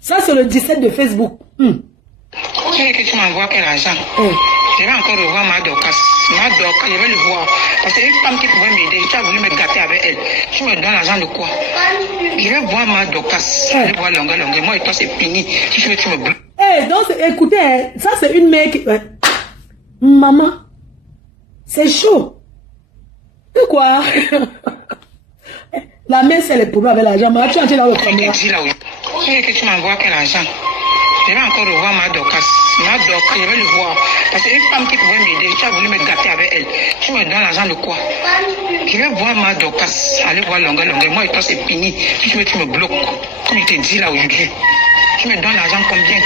Ça, c'est le 17 de Facebook. Tu veux que tu m'envoies quel argent? Je vais encore revoir ma Dorcas. Ma Dorcas, je vais le voir. Parce qu'une femme qui pouvait m'aider, tu as voulu me gâter avec elle. Tu me donnes l'argent de quoi? Je vais voir ma Dorcas. Je vais voir longueur. Moi et toi, c'est fini. Si tu veux, tu me bloques. Donc, écoutez, hein, ça, c'est une mère qui... Maman, c'est chaud. Et quoi? La mère, c'est les problèmes avec l'argent. Tu es dans le premier. Tu veux que tu m'envoies quel argent? Je vais encore revoir ma Dorcas. Ma Dorcas, je vais le voir. Parce qu'une femme qui pouvait m'aider, tu as voulu me gâter avec elle. Tu me donnes l'argent de quoi? Je vais voir ma Dorcas. Allez voir longueur. Moi et toi, c'est fini. Si tu veux, tu me bloques. Comme je te dis là aujourd'hui. Tu me donnes l'argent combien?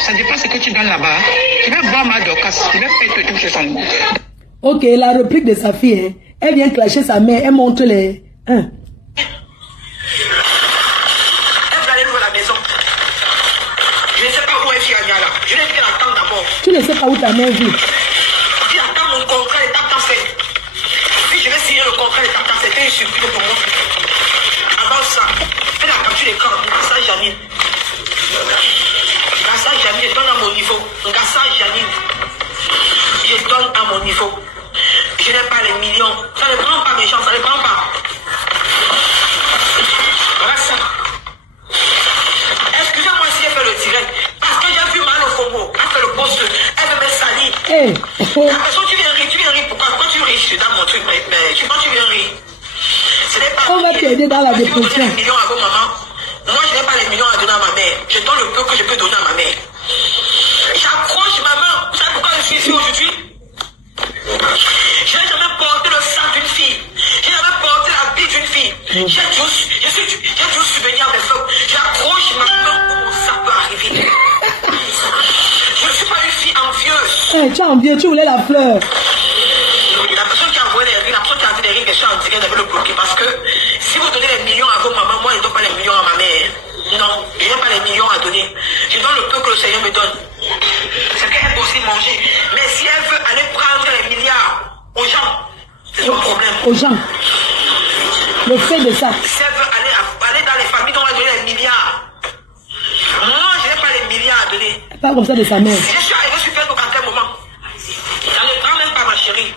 Ça dépend ce que tu donnes là-bas. Je vais voir ma Dorcas. Je vais faire tout chez son nom. Ok, la réplique de sa fille, hein. Elle vient clasher sa mère. Elle montre les... Hein. Tu ne sais pas où ta mère vit. Il attend mon contrat d'étape dans fait. Si je vais signer le contrat d'étape dans c'était une surprise pour moi. Avant ça, fais la capture d'écran. Ça, Janine. Ça, Janine, je donne à mon niveau. Ça, Janine. Je donne à mon niveau. Je n'ai pas les millions. Ça ne prend pas mes chances, ça ne prend pas. Voilà ça. Excusez-moi si j'ai fait le direct. Parce que j'ai vu mal au Congo. Elle fait le poste. Elle veut me salir. La personne, tu viens rire. Pourquoi tu ris? Je te donne mon truc, mais quand tu viens rire. Ce n'est pas. On va t'aider dans la dépression. Si vous donnez les millions à vos mamans, moi je n'ai pas les millions à donner à ma mère. Je donne le peu que je peux donner à ma mère. J'accroche maman. Vous savez pourquoi je suis ici aujourd'hui? Je n'ai jamais porté le sang d'une fille. Je n'ai jamais porté la vie d'une fille. J'ai toujours subvenu à mes femmes. J'accroche maintenant comment ça peut arriver. Je ne suis pas une fille envieuse. Tu es envieux, tu voulais la fleur. La personne qui a envoyé les rires, la personne qui a dit les rires, les gens en direct devait le bloquer. Parce que si vous donnez les millions à vos mamans, moi je ne donne pas les millions à ma mère. Non, je n'ai pas les millions à donner. Je donne le peu que le Seigneur me donne. C'est qu'elle peut aussi manger. Mais si elle veut aller prendre les milliards aux gens, c'est son problème. Aux gens. Le fait de ça. Si elle veut aller dans les familles dont on va donner les milliards, moi je n'ai pas les milliards à donner. Pas comme ça de sa mère. Je suis arrivé sur Facebook à quel moment? Ça ne prend même pas ma chérie.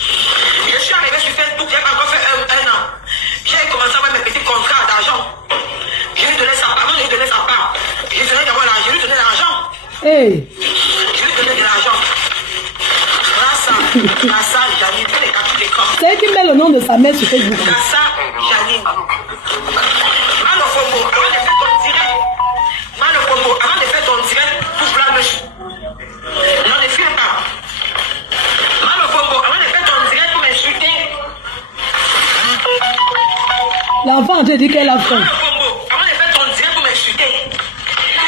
Je suis arrivé sur Facebook, j'ai pas encore fait un an. J'ai commencé à avoir mes petits contrats d'argent. Je lui donnais sa part, moi je lui donnais sa part. Je lui donnais d'abord l'argent, je lui donnais l'argent. Hey. Je lui donnais de l'argent. Gassa, Janine, fais les captures d'écran. C'est elle qui met le nom de sa mère sur Facebook. Gassa, Janine. Mano Combo, avant de faire ton direct. Mano Combo, avant de faire ton direct, ouvre la mèche. Non, ne fuis pas. Mano Combo, avant de faire ton direct pour m'insulter. L'enfant te dit qu'elle a faim. Mano Combo, avant de faire ton direct pour m'insulter.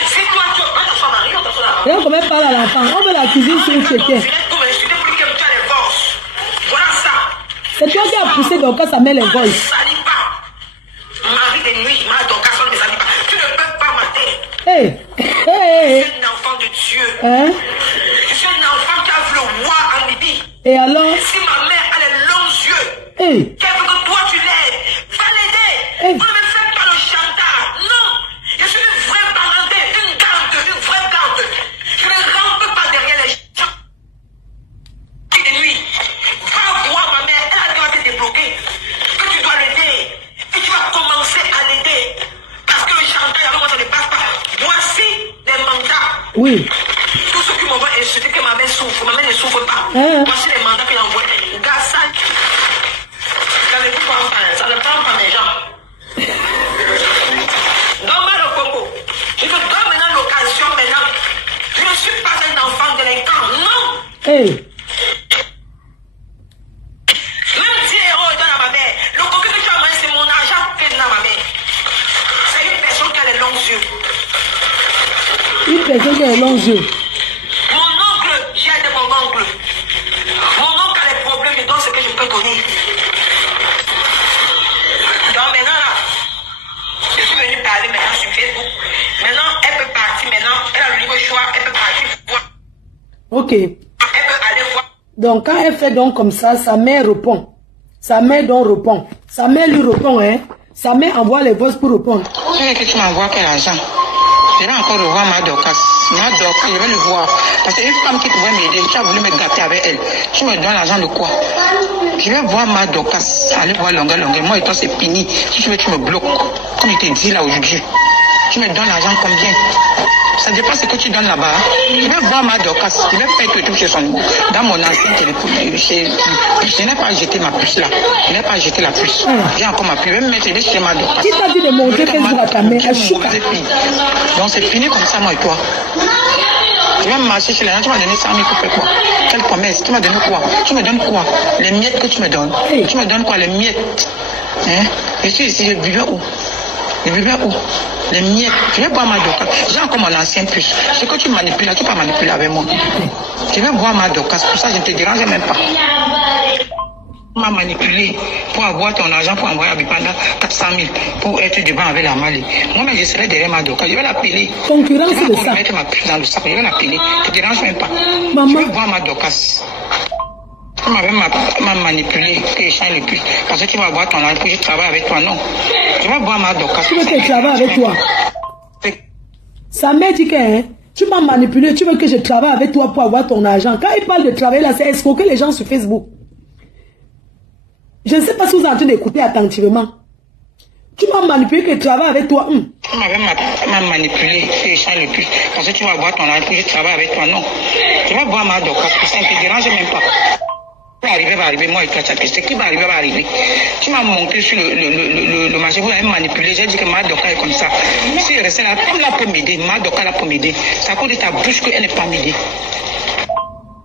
C'est toi, tu vas t'asseoir, Marie, on t'assoit là. Regarde comment elle parle à l'enfant. On veut la cuisine sur le chrétien. C'est toi qui as poussé Dorcas à mettre les voix. Marie de nuit, ma Dorcas, on ne salit pas. Tu ne peux pas mater. Hey. Je suis un enfant de Dieu. Hein? Je suis un enfant qui a vu le roi en Libye. Et alors? Si ma mère a les longs yeux, Hey. qu'elle veut que toi tu l'aides, va l'aider. Hey. On ne me fait pas le chantage. Non. Je suis une vraie parenté, une vraie garde. Je ne rampe pas derrière les gens. De nuit, va voir ma mère, elle a déjà été débloquée. Que tu dois l'aider. Et tu vas commencer à l'aider. Parce que le chantage avec moi ça ne passe pas. Voici les mandats. Oui. Tous ceux qui m'envoient insulter que ma mère souffre, ma mère ne souffre pas. Hein? Voici les mandats qu'il envoie. Gassa, ça ne prend pas, ça ne prend pas les gens. Donne-moi le Congo. Je te donne maintenant l'occasion maintenant. Je ne suis pas un enfant délinquant, non. Hey. Même 10 euros donne à ma mère. Le coquin que tu as mangé, c'est mon argent que je donne à ma mère. C'est une personne qui a les longs yeux. Une personne qui a les longs yeux. Mon oncle, j'ai aidé mon oncle. Mon oncle a les problèmes, il donne ce que je peux donner. Donc maintenant là, je suis venue parler maintenant sur Facebook. Maintenant, elle peut partir maintenant. Elle a le libre choix, elle peut partir voir. Ok. Elle peut aller voir. Donc quand elle fait donc comme ça, sa mère répond. Sa mère donc répond. Sa mère lui répond, hein. Sa mère envoie les voix pour répondre. Tu veux que tu m'envoies quel argent? Je vais encore revoir ma Dorcas. Ma Dorcas, je vais le voir. Parce qu'une femme qui pouvait m'aider, tu as voulu me gâter avec elle. Tu me donnes l'argent de quoi? Je vais voir ma Dorcas. Aller voir longueur. Moi et toi, c'est fini. Si tu veux, tu me bloques. Comme je t'ai dit là aujourd'hui. Tu me donnes l'argent combien? Ça dépend de ce que tu donnes là-bas. Je vais voir ma Dorcas. Je vais faire tout chez son niveau. Dans mon ancien téléphone, je n'ai pas jeté ma puce là. Je n'ai pas jeté la puce. J'ai encore ma puce. Je vais me mettre chez ma Dorcas. Qui t'a dit de montrer Facebook à ta mère? Donc c'est fini comme ça, moi et toi. Tu vas marcher chez les gens, tu m'as donné 100 000 pour faire quoi? Quelle promesse? Tu m'as donné quoi? Tu me donnes quoi? Les miettes que tu me donnes. Tu me donnes quoi? Les miettes. Hein? Je suis ici, je vivais où? Je vivais où? Les miettes. Je vais boire ma Dorcas. J'ai encore mon ancien puce. Ce que tu manipules là, tu peux pas manipuler avec moi. Je vais boire ma Dorcas. Pour ça, je ne te dérange même pas. Tu m'as manipulé pour avoir ton argent pour envoyer à Bipanda 400 000 pour être devant avec la Mali. Moi-même, je serai derrière ma Dorcas. Je vais l'appeler. Concurrence je vais de encore ça. mettre ma puce dans le sac. Je vais l'appeler. Tu ne te déranges même pas. Maman. Je vais boire ma Dorcas. Tu m'avais manipulé que je change le puce. Parce que tu vas boire ton argent pour que je travaille avec toi. Non. Je vais boire ma Dorcas. Tu veux que je travaille avec toi? Sa mère dit que hein, tu m'as manipulé, tu veux que je travaille avec toi pour avoir ton argent. Quand il parle de travail là, c'est escroquer les gens sur Facebook. Je ne sais pas si vous êtes en train d'écouter attentivement. Tu m'as manipulé que je travaille avec toi. Tu m'avais manipulé que je change le puce. Parce que tu vas boire ton argent pour que je travaille avec toi. Non. Je vais boire ma Dorcas. Ça ne te dérange même pas. Va arriver, moi et toi, ce qui va arriver. Tu m'as monté sur le marché, vous l'avez manipulé, j'ai dit que ma Dorcas est comme ça. Si elle restait là, comme là pour m'aider, ma Dorcas là pour m'aider, c'est à cause de ta bouche qu'elle n'est pas m'aider.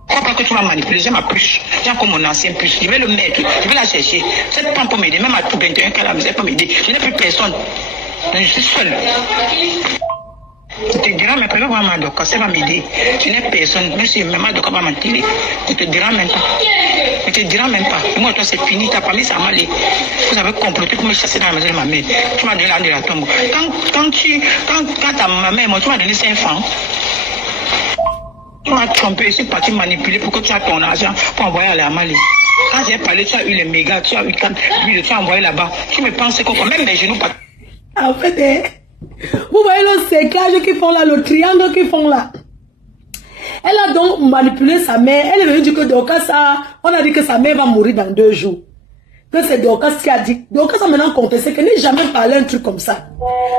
Crois pas que tu m'as manipulé, j'ai ma puce, j'ai encore mon ancien puce, je vais le mettre, je vais la chercher. Cette femme pour m'aider, même à tout 21 qu'elle a, elle peut m'aider, je n'ai plus personne. Je suis seule. Je te dirai, mais préfère voir ma Dorcas, elle va m'aider. Je n'ai personne, même si ma Dorcas va m'entirer, je te dirai même pas. Je te dirai même pas. Moi, toi, c'est fini, ta famille, ça m'a allé. Vous avez comploté pour me chasser dans la maison de ma mère. Tu m'as donné l'âne de la tombe. Quand ta maman, moi, tu m'as donné 5 francs. Tu m'as trompé, je suis parti manipuler pour que tu aies ton argent pour envoyer à la Mali. Quand j'ai parlé, tu as eu les mégas, tu as eu tu as envoyé là-bas. Tu me penses que même mes genoux pas. En fait, vous voyez le sécage qu'ils font là, le triangle qu'ils font là. Elle a donc manipulé sa mère. Elle est venue dire que Dorcas, on a dit que sa mère va mourir dans 2 jours. Que c'est Dorcas qui a dit. Dorcas a maintenant contesté qu'elle n'est jamais parlé un truc comme ça.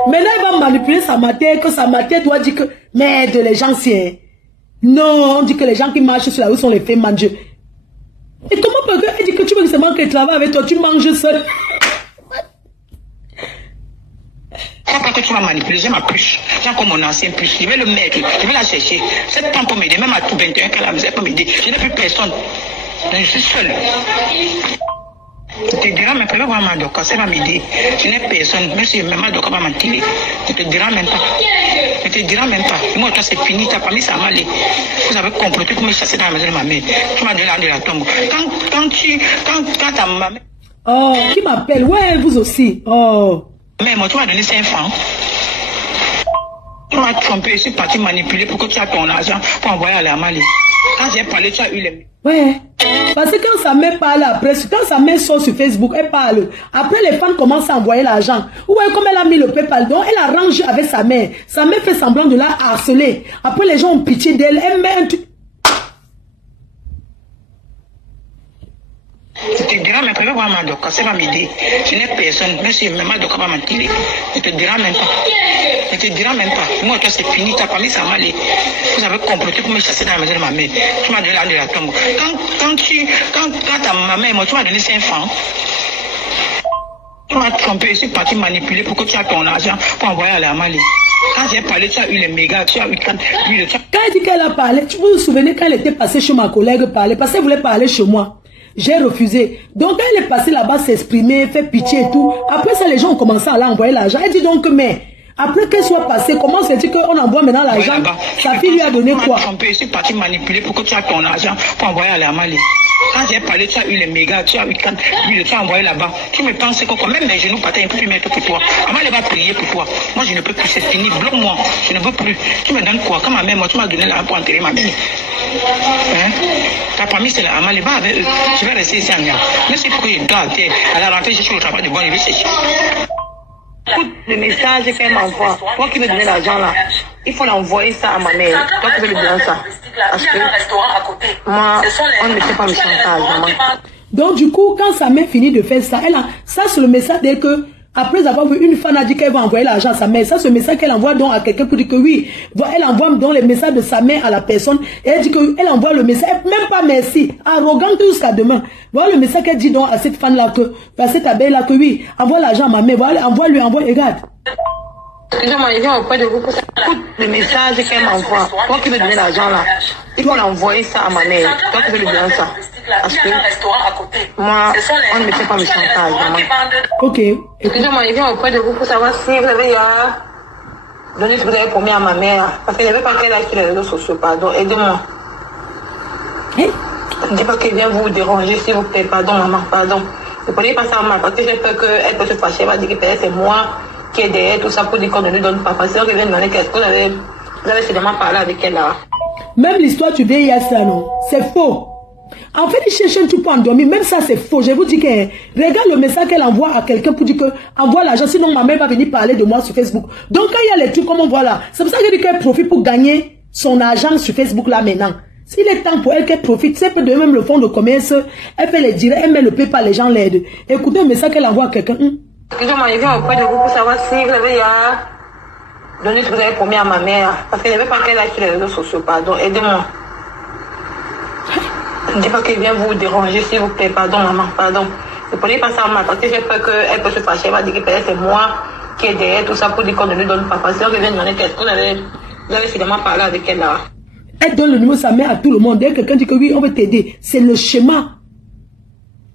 Maintenant, elle va manipuler sa matière, que sa matière doit dire que merde, les gens, c'est. Non, on dit que les gens qui marchent sur la rue sont les femmes Dieu. Et comment elle dit que tu veux seulement qu'elle travaille avec toi, tu manges seul. Quand que tu m'as manipulé, j'ai ma puce. J'ai encore mon ancien puce. Je vais le mettre, je vais la chercher. Cette femme peut m'aider, même à tout 21 qu'elle a, elle peut m'aider. Je n'ai plus personne. Donc je suis seule. Je te dirai même pas, voir ma doka, ça va m'aider. Je n'ai personne, même si ma doka va m'attirer. Je te dirai même pas. Je te dirai même pas. Moi, toi, c'est fini, ta famille, ça m'a allé. Vous avez comploté pour me chasser dans la maison de ma mère. Tu m'as donné l'âme de la tombe. Quand ta maman. Oh, qui m'appelle? Ouais, vous aussi. Oh. Mais moi, tu m'as donné 5 francs. Tu m'as trompé, je suis parti manipuler pour que tu aies ton argent pour envoyer à la Mali. Quand j'ai parlé, tu as eu les... Ouais, parce que quand sa mère parle après, quand sa mère sort sur Facebook, elle parle. Après, les fans commencent à envoyer l'argent. Ouais, comme elle a mis le PayPal, donc elle arrange avec sa mère. Sa mère fait semblant de la harceler. Après, les gens ont pitié d'elle. Elle met un truc... Je te dirai même pas, je vais voir ma doka, ça va m'aider. Je n'ai personne, même si ma doka va m'attirer. Je te dirai même pas. Je te dirai même pas. Moi, toi, c'est fini, ta famille, ça m'a allé. Vous avez comploté pour me chasser dans la maison de ma mère. Tu m'as donné l'âme de la tombe. Quand ta maman, moi, tu m'as donné 5 francs. Tu m'as trompé, je suis parti manipuler pour que tu aies ton argent pour envoyer à la Mali. Quand j'ai parlé, tu as eu les mégas, tu as eu 4 000. Quand elle dit qu'elle a parlé, vous vous souvenez quand elle était passée chez ma collègue parler, parce qu'elle voulait parler chez moi. J'ai refusé. Donc, quand elle est passée là-bas s'exprimer, faire pitié et tout, après ça, les gens ont commencé à l'envoyer l'argent. Elle dit donc, mais après qu'elle soit passée, comment se dit qu'on envoie maintenant l'argent? Sa fille lui a donné quoi? Je suis parti manipuler pour que tu aies ton argent pour envoyer à la Mali. Quand j'ai parlé, tu as eu les mégas, tu as eu 4 000, tu as envoyé là-bas. Tu me penses que quand même mes genoux partent, je ne peux plus mettre pour toi. Maman, elle va prier pour toi. Moi, je ne peux plus, c'est fini, bloque-moi. Je ne veux plus. Tu me donnes quoi? Quand ma mère, moi, tu m'as donné l'argent pour enterrer ma mère. Hein? Ta famille, c'est la Mali, va avec eux. Je vais rester ici à Mia. Mais c'est pour que je dois à la rentrée, je suis au travail de bon, je vais chercher. Écoute le message qu'elle m'envoie. Toi qui veux donner l'argent là, il faut l'envoyer ça à ma mère. Toi qui veux lui donner ça. Parce que moi, on ne me fait pas le chantage, maman. Donc du coup, quand sa mère finit de faire ça, elle a, ça c'est le message dès que, après avoir vu une fan a dit qu'elle va envoyer l'argent à sa mère. Ça c'est le message qu'elle envoie donc à quelqu'un pour dire que oui, elle envoie donc les messages de sa mère à la personne. Et elle dit qu'elle envoie le message, même pas merci, arrogante jusqu'à demain. Voilà le message qu'elle dit donc à cette fan là que, à cette abeille là que oui, envoie l'argent à ma mère, voilà, envoie, regarde. Excusez-moi, il vient auprès de vous pour ça. Écoute le message qu'elle m'envoie. Toi qui veux donner l'argent là, il faut l'envoyer ça à ma mère. Toi qui veux lui donner ça. Parce que moi, on ne me fait pas le chantage, maman. Ok. Excusez-moi, il vient auprès de vous pour savoir si vous avez donné ce que vous avez promis à ma mère. Parce qu'elle n'avait pas qu'elle a sur les réseaux sociaux, pardon. Aidez-moi. Ne dis pas qu'elle vient vous déranger, s'il vous plaît. Pardon, maman, pardon. Ne prenez pas ça mal, parce que j'ai peur qu'elle peut se fâcher. Elle va dire que peut-être c'est moi qui est derrière tout ça pour dire qu'on ne lui donne pas. Parce qu'elle vient demander qu'est-ce que vous avez seulement parlé avec elle là. Même l'histoire du VIH, ça, non? C'est faux. En fait, il cherche un truc pour endormir. Même ça, c'est faux. Je vous dis que, regarde le message qu'elle envoie à quelqu'un pour dire que, envoie l'argent, sinon ma mère va venir parler de moi sur Facebook. Donc, quand il y a les trucs comme on voit là, c'est pour ça qu'elle dit qu'elle profite pour gagner son argent sur Facebook là maintenant. S'il est temps pour elle qu'elle profite, c'est de même le fonds de commerce, elle fait les directs, elle met le paie par les gens l'aident. Écoutez le message qu'elle envoie à quelqu'un. Excusez-moi, il vient auprès de vous pour savoir si vous avez donné ce que vous avez promis à ma mère. Parce qu'elle n'avait pas qu'elle a sur les réseaux sociaux, pardon. Aidez-moi. Ne dis pas qu'elle vient vous déranger, s'il vous plaît. Pardon, maman, pardon. Ne prenez pas ça mal, parce que j'ai peur qu'elle peut se fâcher. Elle va dire que peut-être c'est moi qui est derrière tout ça pour dire qu'on ne lui donne pas. Parce qu'elle vient demander qu'est-ce qu'on avait. Vous avez finalement parlé avec elle là. Elle donne le numéro de sa mère à tout le monde. Dès que quelqu'un dit que oui, on veut t'aider. C'est le schéma.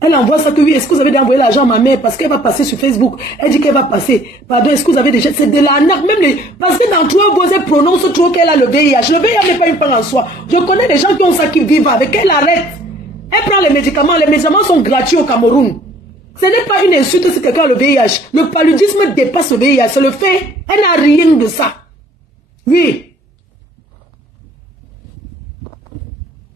Elle envoie ça que oui, est-ce que vous avez envoyé l'argent à ma mère parce qu'elle va passer sur Facebook. Elle dit qu'elle va passer. Pardon, est-ce que vous avez déjà... C'est de l'arnaque. Même les... Parce que dans trois voix, elle prononce trop qu'elle a le VIH. Le VIH n'est pas une part en soi. Je connais des gens qui ont ça, qui vivent avec. Elle arrête. Elle prend les médicaments. Les médicaments sont gratuits au Cameroun. Ce n'est pas une insulte si quelqu'un a le VIH. Le paludisme dépasse le VIH. C'est le fait. Elle n'a rien de ça. Oui.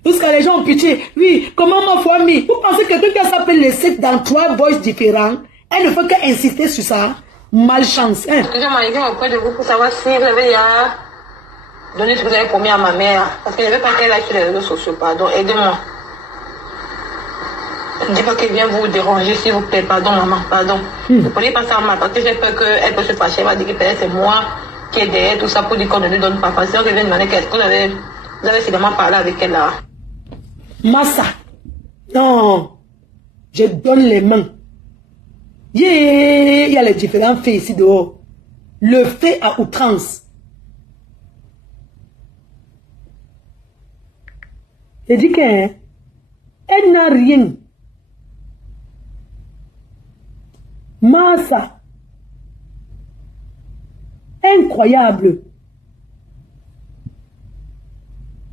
Jusqu'à les gens ont pitié. Oui, comment ma famille? Vous pensez que quelqu'un qui s'appelle les sept dans trois voix différents, elle ne peut qu'insister sur ça? Malchance. Hein? Excusez-moi, il vient auprès de vous pour savoir si vous avez donné ce que vous avez promis à ma mère. Parce qu'elle n'avait pas qu'elle a sur les réseaux sociaux, pardon. Aidez-moi. Ne dis pas qu'elle vient vous déranger, s'il vous plaît. Pardon, maman, pardon. Ne prenez pas ça mal, parce que j'ai peur qu'elle peut se fâcher. Elle va dire que peut-être c'est moi qui est derrière tout ça pour dire qu'on ne lui donne pas. Parce qu'elle vient demander qu'est-ce que vous avez finalement parlé avec elle là. Massa. Non. Je donne les mains. Yeah, il y a les différents faits ici dehors. Le fait à outrance. Je dis qu'elle n'a rien. Massa. Incroyable.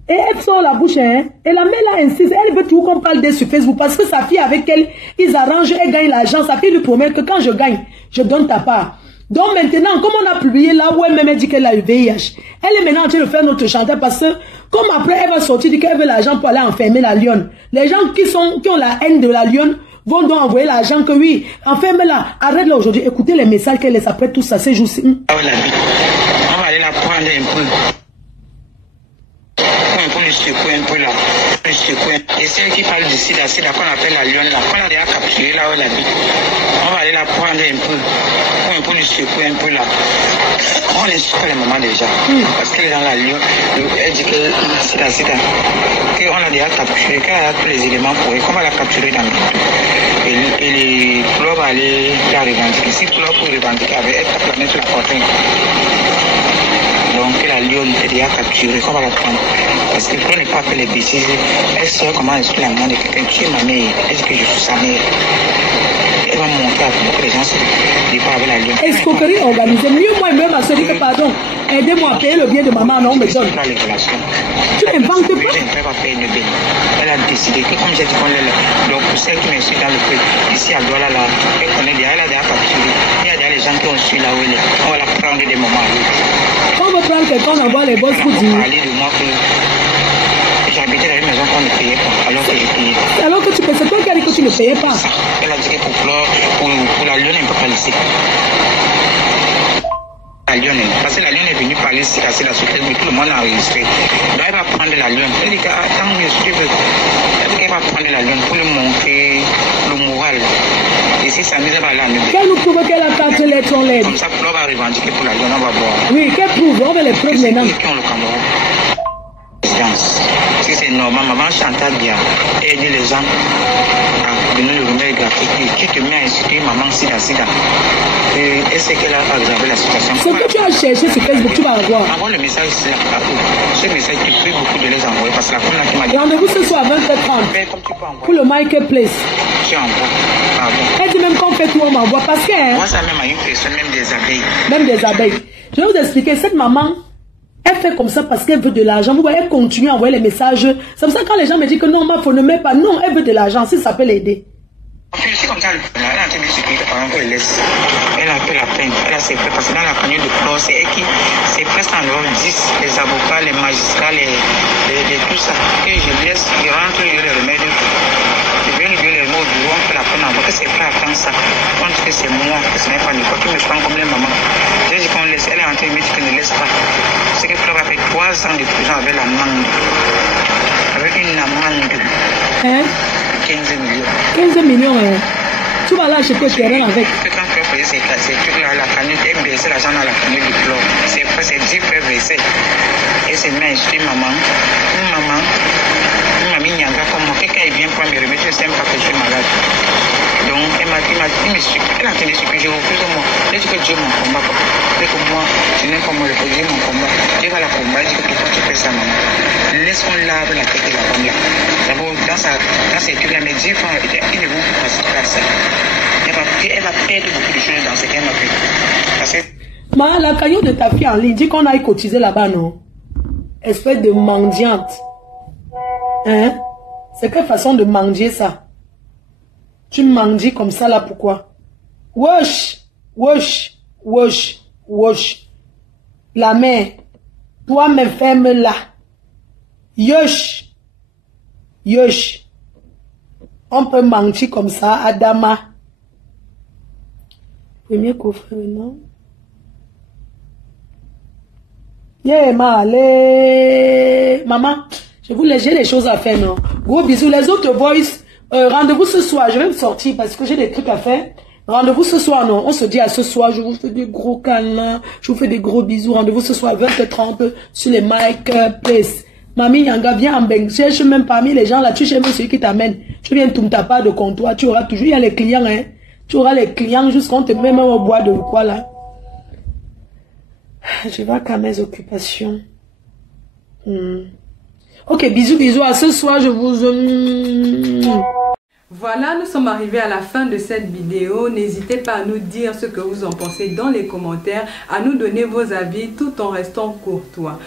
Et elle sort la bouche, hein. Et la mère là insiste. Elle veut toujours qu'on parle d'elle sur Facebook. Parce que sa fille avec elle, ils arrangent, elle gagne l'argent. Sa fille lui promet que quand je gagne, je donne ta part. Donc maintenant, comme on a publié là où elle-même dit qu'elle a le VIH, elle est maintenant en train de faire notre chanteur parce que, comme après elle va sortir, dit qu'elle veut l'argent pour aller enfermer la lionne. Les gens qui ont la haine de la lionne vont donc envoyer l'argent que oui, enferme-la, arrête-la aujourd'hui. Écoutez les messages qu'elle laisse après tout ça, ces jours-ci. On va aller la prendre un peu. Pour le secouer un peu là. Le secouer. Et celle qui parle du sida, qu'on appelle la lionne là, qu'on a déjà capturée là où elle habite. On va aller la prendre un peu. Pour le secouer un peu là. On ne suit pas les mamans déjà. Parce qu'elle est dans la lionne. Elle dit que sida. Qu'on a déjà capturé, qu'elle a tous les éléments pour elle, qu'on va la capturer dans le dos. Et les clubs vont aller la revendiquer. Si le club peut revendiquer avec elle, tape la main sur la poitrine. Donc la lionne est déjà capturée, qu'on va la prendre. Parce que quand on n'est pas fait les bêtises, elle sait comment expliquer la maman de quelqu'un. Tu es ma mère, elle dit que je suis sa mère. Elle va montrer à tout que les gens se départent avec la lionne. Escroquerie organisée. Mieux moi-même à se dire que pardon, aidez-moi à payer le bien de maman, non, mais donne. Tu n'inventes pas. Elle a décidé que comme j'ai dit qu'on est là, donc pour celle qui me suit dans le pays, ici à Douala là, elle connaît déjà, elle a déjà capturé. Il y a déjà les gens qui ont su là où elle est. On va la prendre des moments à l'autre. Quand on veut prendre quelqu'un, on envoie les boss pour dire. Parler de moi que j'habitais dans une maison qu'on ne payait pas, alors que je payais. Alors que tu peux, c'est toi qui a dit que tu ne payais pas. Elle a dit que pour la lionne, elle ne peut pas laisser. La lionne, parce que la lionne est venue parler sur la société, mais tout le monde a enregistré. Donc elle va prendre la lionne. Elle dit qu'attends, je suis. Elle dit qu'elle va prendre la lionne pour lui montrer le moral. Et si ça nous va là, qu'elle nous prouve qu'elle a 4 lettres en l'aide. Comme ça, on va revendiquer pour la lionne, on va voir. Oui, qu'elle prouve, on va les preuves maintenant. Qui ont le Cameroun. Si c'est normal, maman chantait bien. Et dit les gens à donner le remède gratuit. Tu te mets à insulter maman sida. Et c'est qu'elle a observé la situation. Ce que tu as cherché sur Facebook, tu vas avoir. Envoie le message ici à vous. Ce message, tu pries beaucoup de les envoyer parce que la femme qui m'a dit. Rendez-vous ce soir à 20h30 pour le marketplace. Tu envoies. Elle dit même qu'on fait tout, on m'envoie parce que. Moi, ça même a une personne, même des abeilles. Même des abeilles. Je vais vous expliquer, cette maman, elle fait comme ça parce qu'elle veut de l'argent. Vous voyez, elle continue à envoyer les messages. C'est comme ça quand les gens me disent que non, ma faut ne met pas. Non, elle veut de l'argent. Si ça peut l'aider. C'est comme ça, elle a entendu ce qu'il pendant qu'elle laisse. Elle a fait la peine. Elle a ses frais parce que dans la famille de Claude, c'est elle qui, c'est presque en dehors 10, les avocats, les magistrats, tout ça. Et je laisse, je rentre, je les remède. Je viens lui les mots du bureau, on fait la peine avant que c'est pas à faire ça. On dit que c'est moi, que ce n'est pas Nicole. Tu me prends comme les mamans. J'ai dit qu'on laisse, elle est en train de me dire qu'elle ne laisse pas. C'est que Claude a fait 3 ans de prison avec la mangue. Avec une amende. Hein? 15 millions. 15 millions, hein. Tu vas là acheter le terrain avec. Quand tu as payé ces trucs-là, la famille, elle baissait l'argent dans la famille du club. C'est 10 frères versés. Et c'est même insulté maman. Une mamie nyanga comme moi. Quelqu'un vient prendre mes remèdes, je ne sais pas que je suis malade. Donc, elle a entendu ce que je refuse moi. Elle dit que Dieu m'en combat. Et que moi, je n'aime pas moi le Dieu m'en combat. Dieu va la combattre. Elle dit que pourquoi tu fais ça, maman? Laisse-moi lave la tête de la femme là. D'abord, dans ces trucs-là, mais Dieu, il ne vous passe pas ça. Elle va perdre beaucoup de choses dans ce qu'elle m'a fait. Parce que. La cagnotte de ta fille en ligne, dit qu'on aille cotiser là-bas, non? Espèce de mendiante. Hein? C'est quelle façon de mendier ça? Tu mendies comme ça là, pourquoi? Wesh! La mère, toi me ferme là. Yosh! On peut mentir comme ça, Adama. Premier coffret, non? Yeah, maman, j'ai des choses à faire, non? Gros bisous. Les autres voice, rendez-vous ce soir. Je vais me sortir parce que j'ai des trucs à faire. Rendez-vous ce soir, non? On se dit à ce soir. Je vous fais des gros câlins. Je vous fais des gros bisous. Rendez-vous ce soir à 20h30 sur les marketplace. Mamie Yanga, viens en Beng, cherche même parmi les gens là, tu cherches même celui qui t'amène. Tu viens tout ta part de comptoir, tu auras toujours, il y a les clients, hein. Tu auras les clients jusqu'à on te met même au bois de quoi là. Je vais qu'à mes occupations. Ok, bisous, bisous. À ce soir, je vous... Voilà, nous sommes arrivés à la fin de cette vidéo. N'hésitez pas à nous dire ce que vous en pensez dans les commentaires, à nous donner vos avis tout en restant courtois.